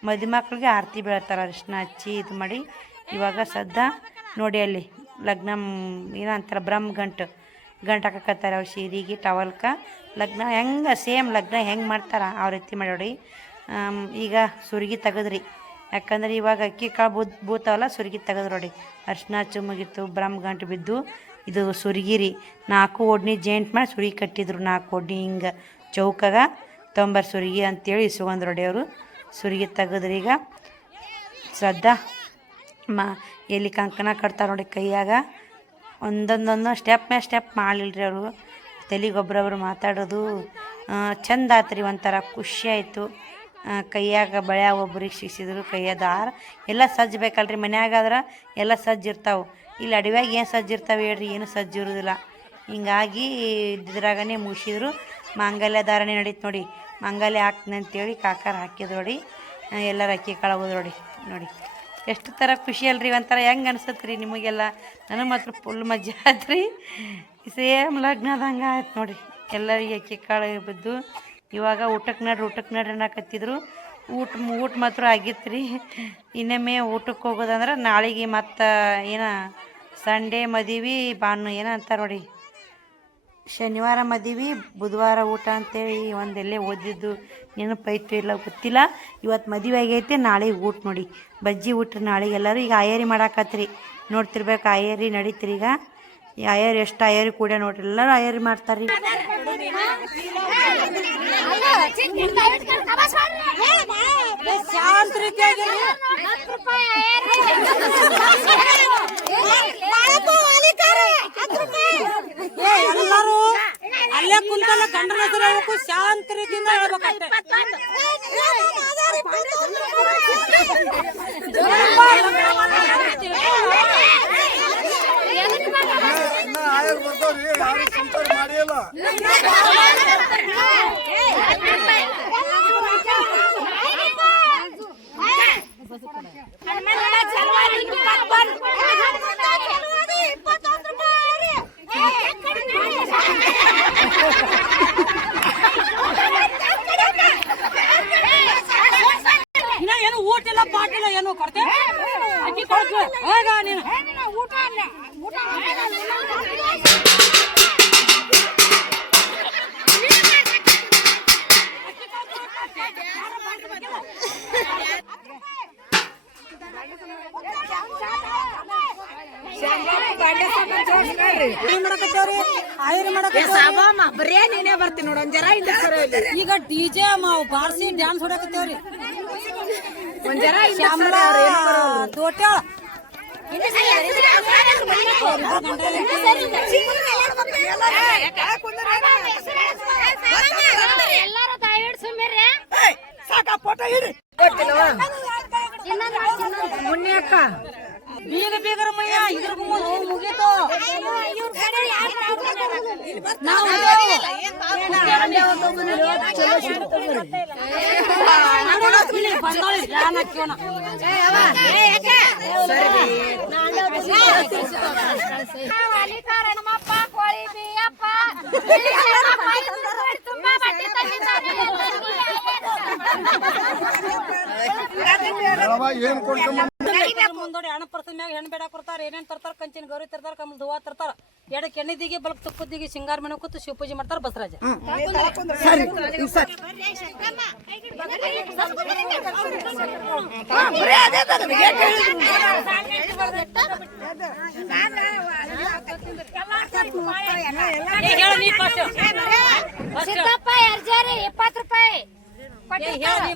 ಮದುಮಕ್ಳಿಗೆ ಆರತಿ ಬೆಳಗ್ತಾರೆ ಅರಿಶಿನ ಹಚ್ಚಿ ಇದು ಮಾಡಿ. ಇವಾಗ ಸದ್ದ ನೋಡಿ ಅಲ್ಲಿ ಲಗ್ನ ಏನಂತಾರೆ ಗಂಟು ಹಾಕಕತ್ತಾರೆ ಅವ್ರು ಸೀರೆಗೆ ಟವಲ್ಕ. ಲಗ್ನ ಹೆಂಗೆ ಸೇಮ್ ಲಗ್ನ ಹೆಂಗೆ ಮಾಡ್ತಾರೆ ಆ ರೀತಿ ಮಾಡಿ. ಈಗ ಸುರ್ಗಿ ತೆಗೆದ್ರಿ, ಯಾಕಂದ್ರೆ ಇವಾಗ ಅಕ್ಕಿ ಕಾಳು ಬೂತಾವಲ್ಲ, ಸುರ್ಗಿ ತೆಗೆದು ನೋಡಿ. ಅರಿಶಿನ ಹಚ್ಚು ಮುಗಿತು, ಗಂಟು ಬಿದ್ದು ಇದು ಸುರ್ಗಿರಿ 4 ಓಡ್ನಿ ಜೇಂಟ್ ಮಾಡಿ ಸುರ್ಗಿ ಕಟ್ಟಿದ್ರು. 4 ಓಡ್ನಿ ಹಿಂಗೆ ಚೌಕಾಗ ತೊಂಬರ್ ಸುರ್ಗಿ ಅಂತೇಳಿ ಇಸ್ಕೊಂಡ್ ನೋಡಿ ಅವರು. ಸುರ್ಗಿ ತೆಗೆದ್ರಿ. ಈಗ ಸದ್ದ ಎಲ್ಲಿ ಕಂಕಣ ಕಟ್ತಾರೆ ನೋಡಿ ಕೈಯಾಗ. ಒಂದೊಂದೊಂದು ಸ್ಟೆಪ್ ಮೇಲೆ ಸ್ಟೆಪ್ ಮಾಡಲಿಲ್ರಿ ಅವರು. ತಲೆಗೊಬ್ಬರೊಬ್ರು ಮಾತಾಡೋದು ಚಂದ ಆತ್ರಿ, ಒಂಥರ ಖುಷಿ ಆಯಿತು. ಕೈಯಾಗ ಬಳೆ ಒಬ್ರಿಗೆ ಸಿಕ್ಸಿದ್ರು, ಕೈಯ ದಾರ ಎಲ್ಲ ಸಜ್ಜು ಬೇಕಲ್ರಿ. ಮನ್ಯಾಗಾದ್ರೆ ಎಲ್ಲ ಸಜ್ಜು ಇರ್ತಾವೆ. ಇಲ್ಲಿ ಅಡವ್ಯಾಗ ಏನು ಸಜ್ಜು ಇರ್ತಾವೆ ಹೇಳ್ರಿ, ಏನು ಸಜ್ಜು ಇರೋದಿಲ್ಲ. ಹಿಂಗಾಗಿ ಇದ್ರಾಗನೇ ಮುಗಿಸಿದ್ರು. ಮಾಂಗಲ್ಯ ಧಾರಣೆ ನಡೀತು ನೋಡಿ. ಮಾಂಗಲ್ಯ ಹಾಕ್ತೀನಿ ಅಂತೇಳಿ ಕಾಕಾರ ಹಾಕಿದ್ರು ನೋಡಿ. ಎಲ್ಲರೂ ಅಕ್ಕಿ ಕಾಳು ಹೋದ್ರು ನೋಡಿ ಎಷ್ಟು ಥರ ಖುಷಿ ಅಲ್ರಿ. ಒಂಥರ ಹೆಂಗೆ ಅನ್ಸತ್ತೆ ರೀ ನಿಮಗೆಲ್ಲ. ನನಗೆ ಮಾತ್ರ ಫುಲ್ ಮಜಾ ಆಯ್ತು. ಸೇಮ್ ಲಗ್ನದಂಗೆ ಆಯ್ತು ನೋಡಿ. ಎಲ್ಲರಿಗೆ ಅಕ್ಕಿ ಕಾಳು ಬಿದ್ದು ಇವಾಗ ಊಟಕ್ಕೆ ನಡ್ರಿ ಅನ್ನಕತ್ತಿದ್ರು. ಊಟ ಮಾತ್ರ ಆಗಿತ್ತು ರೀ. ಇನ್ನೊಮ್ಮೆ ಊಟಕ್ಕೆ ಹೋಗೋದಂದ್ರೆ ನಾಳೆಗೆ ಮತ್ತು ಸಂಡೇ ಮದುವೆ ಏನ ಅಂತಾರೆ ನೋಡಿ, ಶನಿವಾರ ಮದುವೆ ಬುಧವಾರ ಊಟ ಅಂತೇಳಿ ಒಂದೆಲ್ಲೇ ಓದಿದ್ದು ನೆನಪೈತು ಇಲ್ಲ ಗೊತ್ತಿಲ್ಲ. ಇವತ್ತು ಮದುವೆ ಆಗೈತೆ, ನಾಳೆ ಊಟ ನೋಡಿ. ಬಜ್ಜಿ ಊಟ ನಾಳೆಗೆ ಎಲ್ಲರೂ ಈಗ ಆಯರಿ ಮಾಡಾಕತ್ರಿ. ನೋಡ್ತಿರ್ಬೇಕು ಆಯರಿ ನಡೀತಿರಿ. ಈಗ ಈ ಆಯರಿ ಎಷ್ಟು ಆಯರಿ ಕೂಡ ನೋಡ್ರಿ, ಎಲ್ಲರೂ ಆಯರಿ ಮಾಡ್ತಾರೆ ರೀ. ಎಲ್ಲರೂ ಅಲ್ಲೇ ಕುಂತಲ್ಲ ಗಂಡನ ಹೆಸರು ಹೇಳ್ಬೇಕು, ಶಾಂತ ರೀತಿಯಿಂದ ಹೇಳ್ಬೇಕಷ್ಟೇ. ಏನು ಊಟ ಇಲ್ಲ ಪಾಠ ಇಲ್ಲ, ಏನು ಕೊಡ್ತೇವೆ ಅಕ್ಕಿ ಕೊಡ್ತು ಹೋಗ ನೀನು. ಬರೇ ನೀನೇ ಬರ್ತೀನಿ ನೋಡ ಒಂದ್ ಜರ ಇಲ್ಲ. ಈಗ ಡಿಜೆ ಬಾರ್ಸಿ ಡ್ಯಾನ್ಸ್ ಹೊಡಕತ್ತೇವ್ರಿ. ಒಂದ್ ಜರ ದೋಟ್ಯಾಳ ಎಲ್ಲಾರು ದಯವಿಟ್ಟು ಸುಮ್ಮಿರಿ. ಸಾಕ ಫೋಟೋ ಹಿಡ್ರಿ. ಮುನ್ನಿ ಅಕ್ಕ ಬೀಗರ ಮಯ್ಯ ಇದ್ರ ಮುಗೀತು. ನಾವು ಏನ್ ಕೊಡ್ಕೊಂಡ್ ಮುಂದೋಡಿ ಹಣ ಪರ್ಸದ ಮ್ಯಾಗ ಹೆಣ್ಣು ಬೇಡ ಕೊಡ್ತಾರ. ಏನೇನ್ ತರ್ತಾರ, ಕಂಚಿನ ಗೌರಿ ತರ್ತಾರ, ಕಮಲ್ ಹೂವ ತರ್ತಾರ, ಎಡಕ್ಕೆ ಎಣ್ಣೆದಿಗೆ ಬಲ್ಕ್ ತುಪ್ಪದಿಗೆ ಸಿಂಗಾರ ಮನೆ ಕೂತು ಶಿವಪೂಜೆ ಮಾಡ್ತಾರ. ಬಸರಾಜ ಸಿದ್ದಪ್ಪ ಅರ್ಜಾರಿ 20 ರೂಪಾಯಿ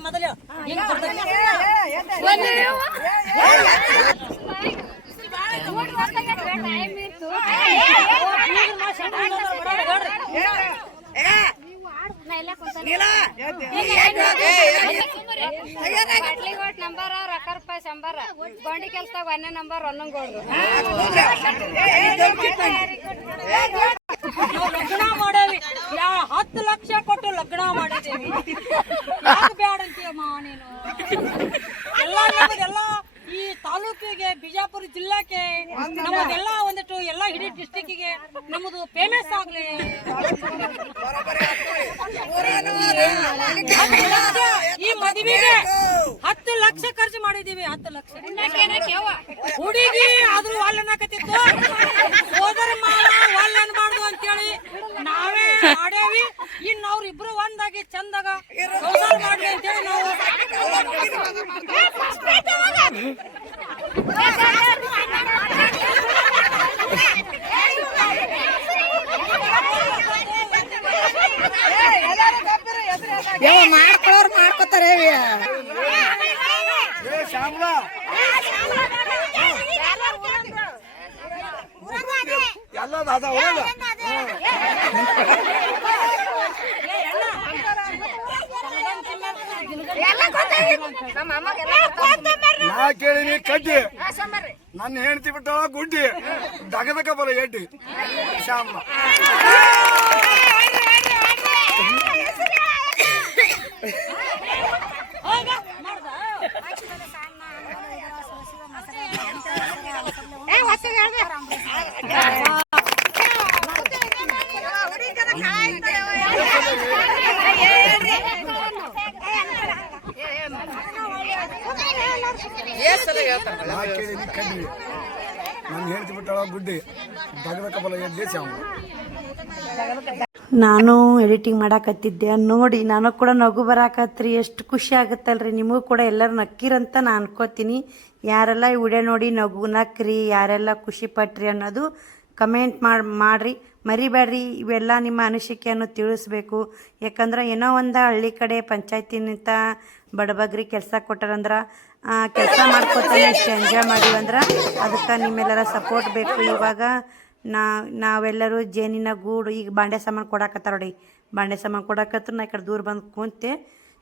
ಮೊದಲು ನಂಬರ್ ರೊಕ್ಕ ರೂಪಾಯಿ ಶಂಬರ್ ಗೊಂಡಿ ಕೆಲ್ಸದಾಗ 1ನೇ ನಂಬರ್ ಒಂದೊಂದು ನಾವು ಲಗ್ನ ಮಾಡೇವಿ 10 ಲಕ್ಷ ಕೊಟ್ಟು ಲಗ್ನ ಮಾಡಿದೇವಿ ಯಾಕೆ ಬ್ಯಾಡ ಅಂತೀಯಮ್ಮ ನೀನು ಎಲ್ಲ ನಮ್ಮದೆಲ್ಲ ಈ ತಾಲೂಕಿಗೆ ಬಿಜಾಪುರ ಜಿಲ್ಲಾಕ್ಕೆ ನಮ್ಮದೆಲ್ಲ ಒಂದಿಟ್ಟು ಎಲ್ಲ ಇಡೀ ಡಿಸ್ಟಿಕ್ಕಿಗೆ ನಮ್ಮದು ಫೇಮಸ್ ಆಗ್ಲಿ ಈ ಮದುವೆಗೆ 10 ಲಕ್ಷ ಖರ್ಚು ಮಾಡಿದೀವಿ 10 ಲಕ್ಷ ಹುಡುಗಿ ಆದ್ರೂ ವಾಲನ್ನಕತ್ತಿತ್ತು ಸೋದರ ಮಾವ ವಾಲ್ ಅನ್ಬಾರ್ದು ಅಂತೇಳಿ ನಾವೇ ಮಾಡೇವಿ ಇನ್ನು ಅವ್ರಿಬ್ರು ಒಂದಾಗಿ ಚಂದಾಗ ಸಂಸಾರ ಮಾಡ್ಲಿ ಅಂತೇಳಿ ನಾವು ಮಾಡ್ಕೊಳ್ಳೋರು ಮಾಡ್ಕೋತಾರೆ ಎಲ್ಲ ದಾದ ಹೋಗ ನಾ ಕೇಳಿನಿ ಕಡ್ಡಿ ನನ್ನ ಹೆಂಡತಿ ಬಿಟ್ಟವ ಗುಡ್ಡಿ ದಗದಕ ಬರ ಎಡ್ಡಿ ಶ್ಯಾಮ್ಲ ನಾ ಕೇಳಿನಿ ಕಡ್ಡಿ ನನ್ನ ಹೆಂಡತಿ ಬಿಟ್ಟವ ಗುಡ್ಡಿ ದಗದಕ ಬರ ಎಡ್ಡಿ ಶ್ಯಾಮ್ಲ ನಾನು ಎಡಿಟಿಂಗ್ ಮಾಡಾಕತ್ತಿದ್ದೆ ನೋಡಿ ನಾನು ಕೂಡ ನಗು ಬರಾಕತ್ರಿ ಎಷ್ಟು ಖುಷಿ ಆಗುತ್ತಲ್ರಿ ನಿಮಗೂ ಕೂಡ ಎಲ್ಲರೂ ನಕ್ಕಿರಂತ ನಾನು ಅನ್ಕೋತೀನಿ ಯಾರೆಲ್ಲ ಈ ವಿಡಿಯೋ ನೋಡಿ ನಕ್ರಿ ಯಾರೆಲ್ಲ ಖುಷಿ ಪಟ್ರಿ ಅನ್ನೋದು ಕಮೆಂಟ್ ಮಾಡಿರಿ ಮರಿಬೇಡ್ರಿ ಇವೆಲ್ಲ ನಿಮ್ಮ ಅನಿಸಿಕೆಯನ್ನು ತಿಳಿಸ್ಬೇಕು ಯಾಕಂದ್ರೆ ಏನೋ ಒಂದು ಹಳ್ಳಿ ಕಡೆ ಪಂಚಾಯತಿನಿಂದ ಬಡಬಗ್ರಿ ಕೆಲಸ ಕೊಟ್ಟಾರಂದ್ರೆ ಕೆಲಸ ಮಾಡ್ಕೊತಾನೆ ಅಷ್ಟು ಎಂಜಾಯ್ ಮಾಡಿವಂದ್ರೆ ಅದಕ್ಕೆ ನಿಮ್ಮೆಲ್ಲರ ಸಪೋರ್ಟ್ ಬೇಕು ಇವಾಗ ನಾವೆಲ್ಲರೂ ಜೇನಿನ ಗೂಡು ಈಗ ಬಾಂಡೆ ಸಾಮಾನು ಕೊಡಾಕತ್ತಾರ ನೋಡಿ ಬಾಂಡೆ ಸಾಮಾನು ಕೊಡಾಕತ್ರ ನಾ ಈ ಕಡೆ ದೂರ ಬಂದು ಕುಂತೆ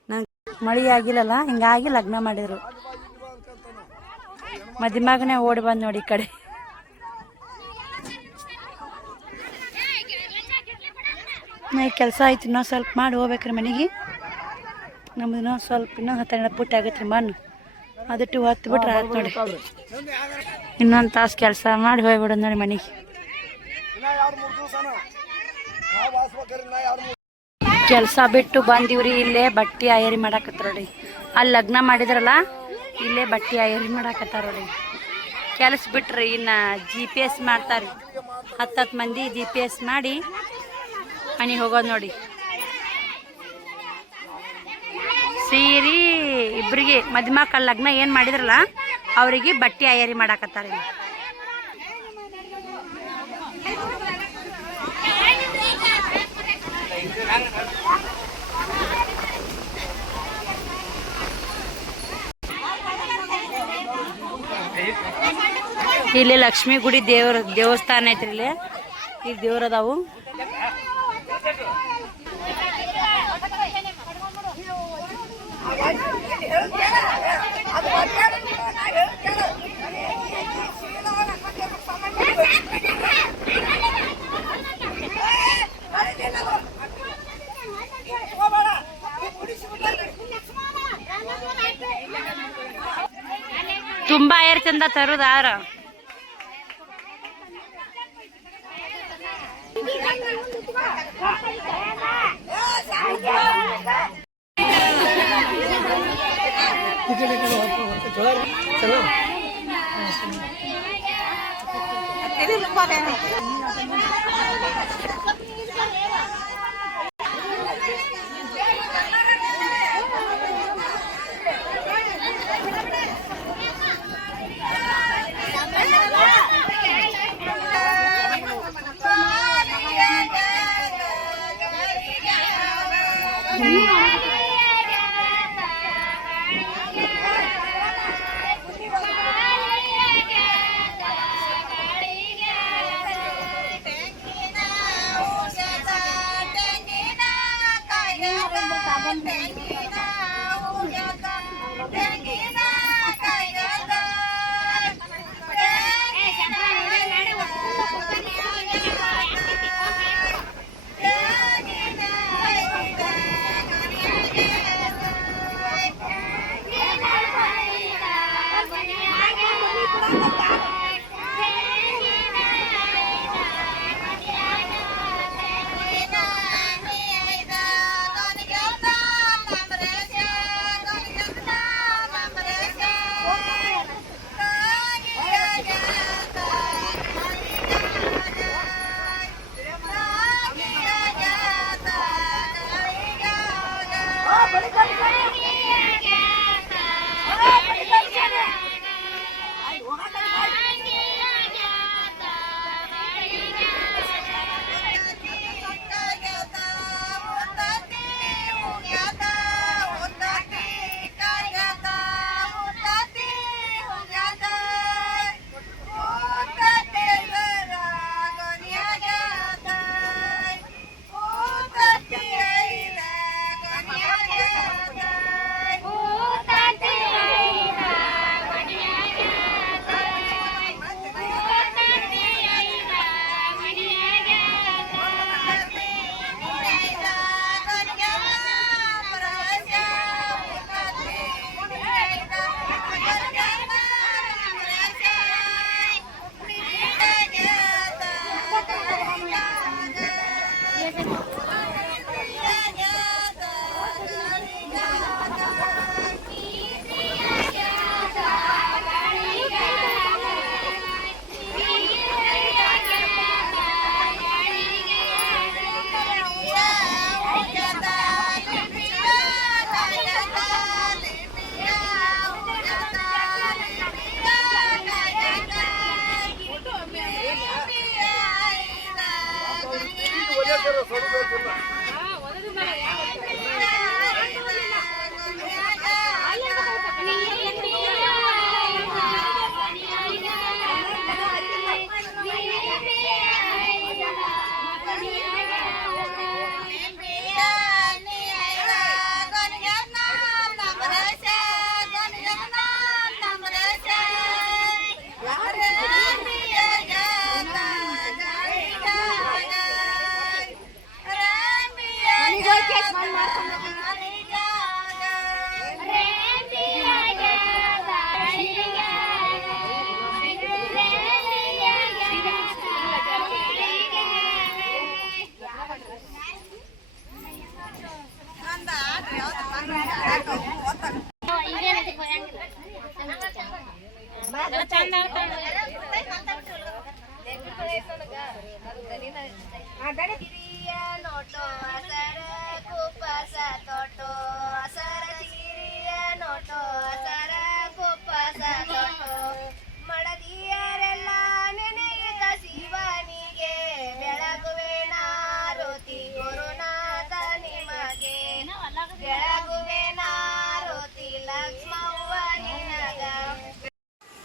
ನಂಗೆ ಮಳೆ ಆಗಿಲ್ಲಲ್ಲ ಹಿಂಗಾಗಿ ಲಗ್ನ ಮಾಡಿದ್ರು ಮದಿಮಾಗನೇ ಓಡಿ ಬಂದು ನೋಡಿ ಈ ಕಡೆ ನಾ ಈ ಕೆಲಸ ಆಯ್ತು ಇನ್ನೂ ಸ್ವಲ್ಪ ಮಾಡಿ ಹೋಗ್ಬೇಕ್ರಿ ಮನೆಗೆ ನಮ್ದು ಇನ್ನೂ ಸ್ವಲ್ಪ ಇನ್ನೂ 12 ಪುಟ್ಟ ಆಗತ್ತೆ ರೀ ಮಣ್ಣು ಅದಟ್ಟು ಹೊತ್ತು ಬಿಟ್ರೆ ಆಯ್ತು ನೋಡಿ ಇನ್ನೊಂದು ತಾಸು ಕೆಲಸ ಮಾಡಿ ಹೋಗ್ಬಿಡೋದು ನೋಡಿ ಮನೆಗೆ ಕೆಲಸ ಬಿಟ್ಟು ಬಂದಿವ್ರಿ ಇಲ್ಲೇ ಬಟ್ಟೆ ಆಯರಿ ಮಾಡಾಕತ್ತಾರ ನೋಡಿ ಅಲ್ಲಿ ಲಗ್ನ ಮಾಡಿದ್ರಲ್ಲ ಇಲ್ಲೇ ಬಟ್ಟೆ ಆಯರಿ ಮಾಡಾಕತ್ತಾರ ನೋಡಿ ಕೆಲಸ ಬಿಟ್ರಿ ಇನ್ನು GPS ಮಾಡ್ತಾರೆ 10 ಮಂದಿ GPS ಮಾಡಿ ಮನೆಗೆ ಹೋಗೋದು ನೋಡಿ ಸೀರಿ ಇಬ್ಬರಿಗೆ ಮದುಮಕ್ಕಳ ಲಗ್ನ ಏನು ಮಾಡಿದ್ರಲ್ಲ ಅವರಿಗೆ ಬಟ್ಟೆ ಆಯರಿ ಮಾಡಾಕತ್ತಾರ ಇಲ್ಲಿ ಲಕ್ಷ್ಮೀ ಗುಡಿ ದೇವಸ್ಥಾನ ಐತ್ರಿ ಇಲ್ಲಿ ಈಗ ದೇವ್ರ ಅದಾವು ತುಂಬಾ ಏರ್ ಚಂದ ತರುದಾರ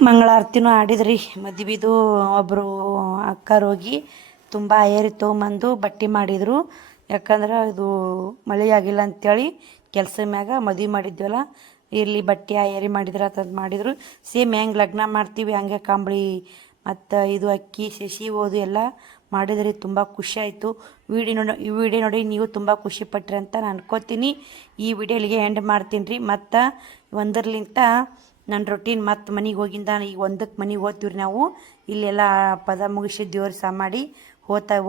ಮಂಗಳಾರತಿನೂ ಆಡಿದ್ರಿ ಮದುವೆದು. ಒಬ್ಬರು ಅಕ್ಕರು ಹೋಗಿ ತುಂಬ ಏರಿ ತೊಗೊಂಬಂದು ಬಟ್ಟೆ ಮಾಡಿದರು. ಯಾಕಂದ್ರೆ ಇದು ಮಳೆ ಆಗಿಲ್ಲ ಅಂಥೇಳಿ ಕೆಲಸ ಮ್ಯಾಗ ಮದುವೆ ಮಾಡಿದ್ವಲ್ಲ, ಇರಲಿ ಬಟ್ಟೆ ಏರಿ ಮಾಡಿದ್ರೆ ಅಂತಂದು ಮಾಡಿದರು. ಸೇಮ್ ಹೆಂಗೆ ಲಗ್ನ ಮಾಡ್ತೀವಿ ಹಂಗೆ ಕಂಬಳಿ ಮತ್ತು ಇದು ಅಕ್ಕಿ ಸಸಿ ಓದು ಎಲ್ಲ ಮಾಡಿದ್ರಿ. ತುಂಬ ಖುಷಿ ಆಯಿತು. ಈ ವಿಡಿಯೋ ನೋಡಿ ನೀವು ತುಂಬ ಖುಷಿ ಪಟ್ರಿ ಅಂತ ನಾನು ಅನ್ಕೋತೀನಿ. ಈ ವಿಡಿಯೋ ಇಲ್ಲಿಗೆ ಎಂಡ್ ಮಾಡ್ತೀನಿ ರೀ. ಮತ್ತು ಒಂದರ್ಲಿಂತ ನನ್ನ ರೊಟೀನ್ ಮತ್ತು ಮನೆಗೆ ಹೋಗಿಂದ ಈಗ 1ಕ್ಕೆ ಮನೆಗೆ ಹೋಗ್ತೀವಿ ರೀ ನಾವು. ಇಲ್ಲೆಲ್ಲ ಪದ ಮುಗಿಸಿ ದೇವ್ರ ಸಹ ಮಾಡಿ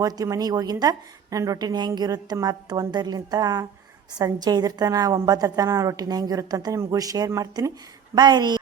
ಓದ್ತೀವಿ ಮನೆಗೆ ಹೋಗಿಂದ. ನನ್ನ ರೊಟೀನ್ ಹೆಂಗಿರುತ್ತೆ ಮತ್ತು 1ರ್ಲಿಂತ ಸಂಜೆ 5 ತನಕ 9 ತನಕ ರೊಟೀನ್ ಹೆಂಗಿರುತ್ತೆ ಅಂತ ನಿಮಗೂ ಶೇರ್ ಮಾಡ್ತೀನಿ. ಬಾಯ್ ರೀ.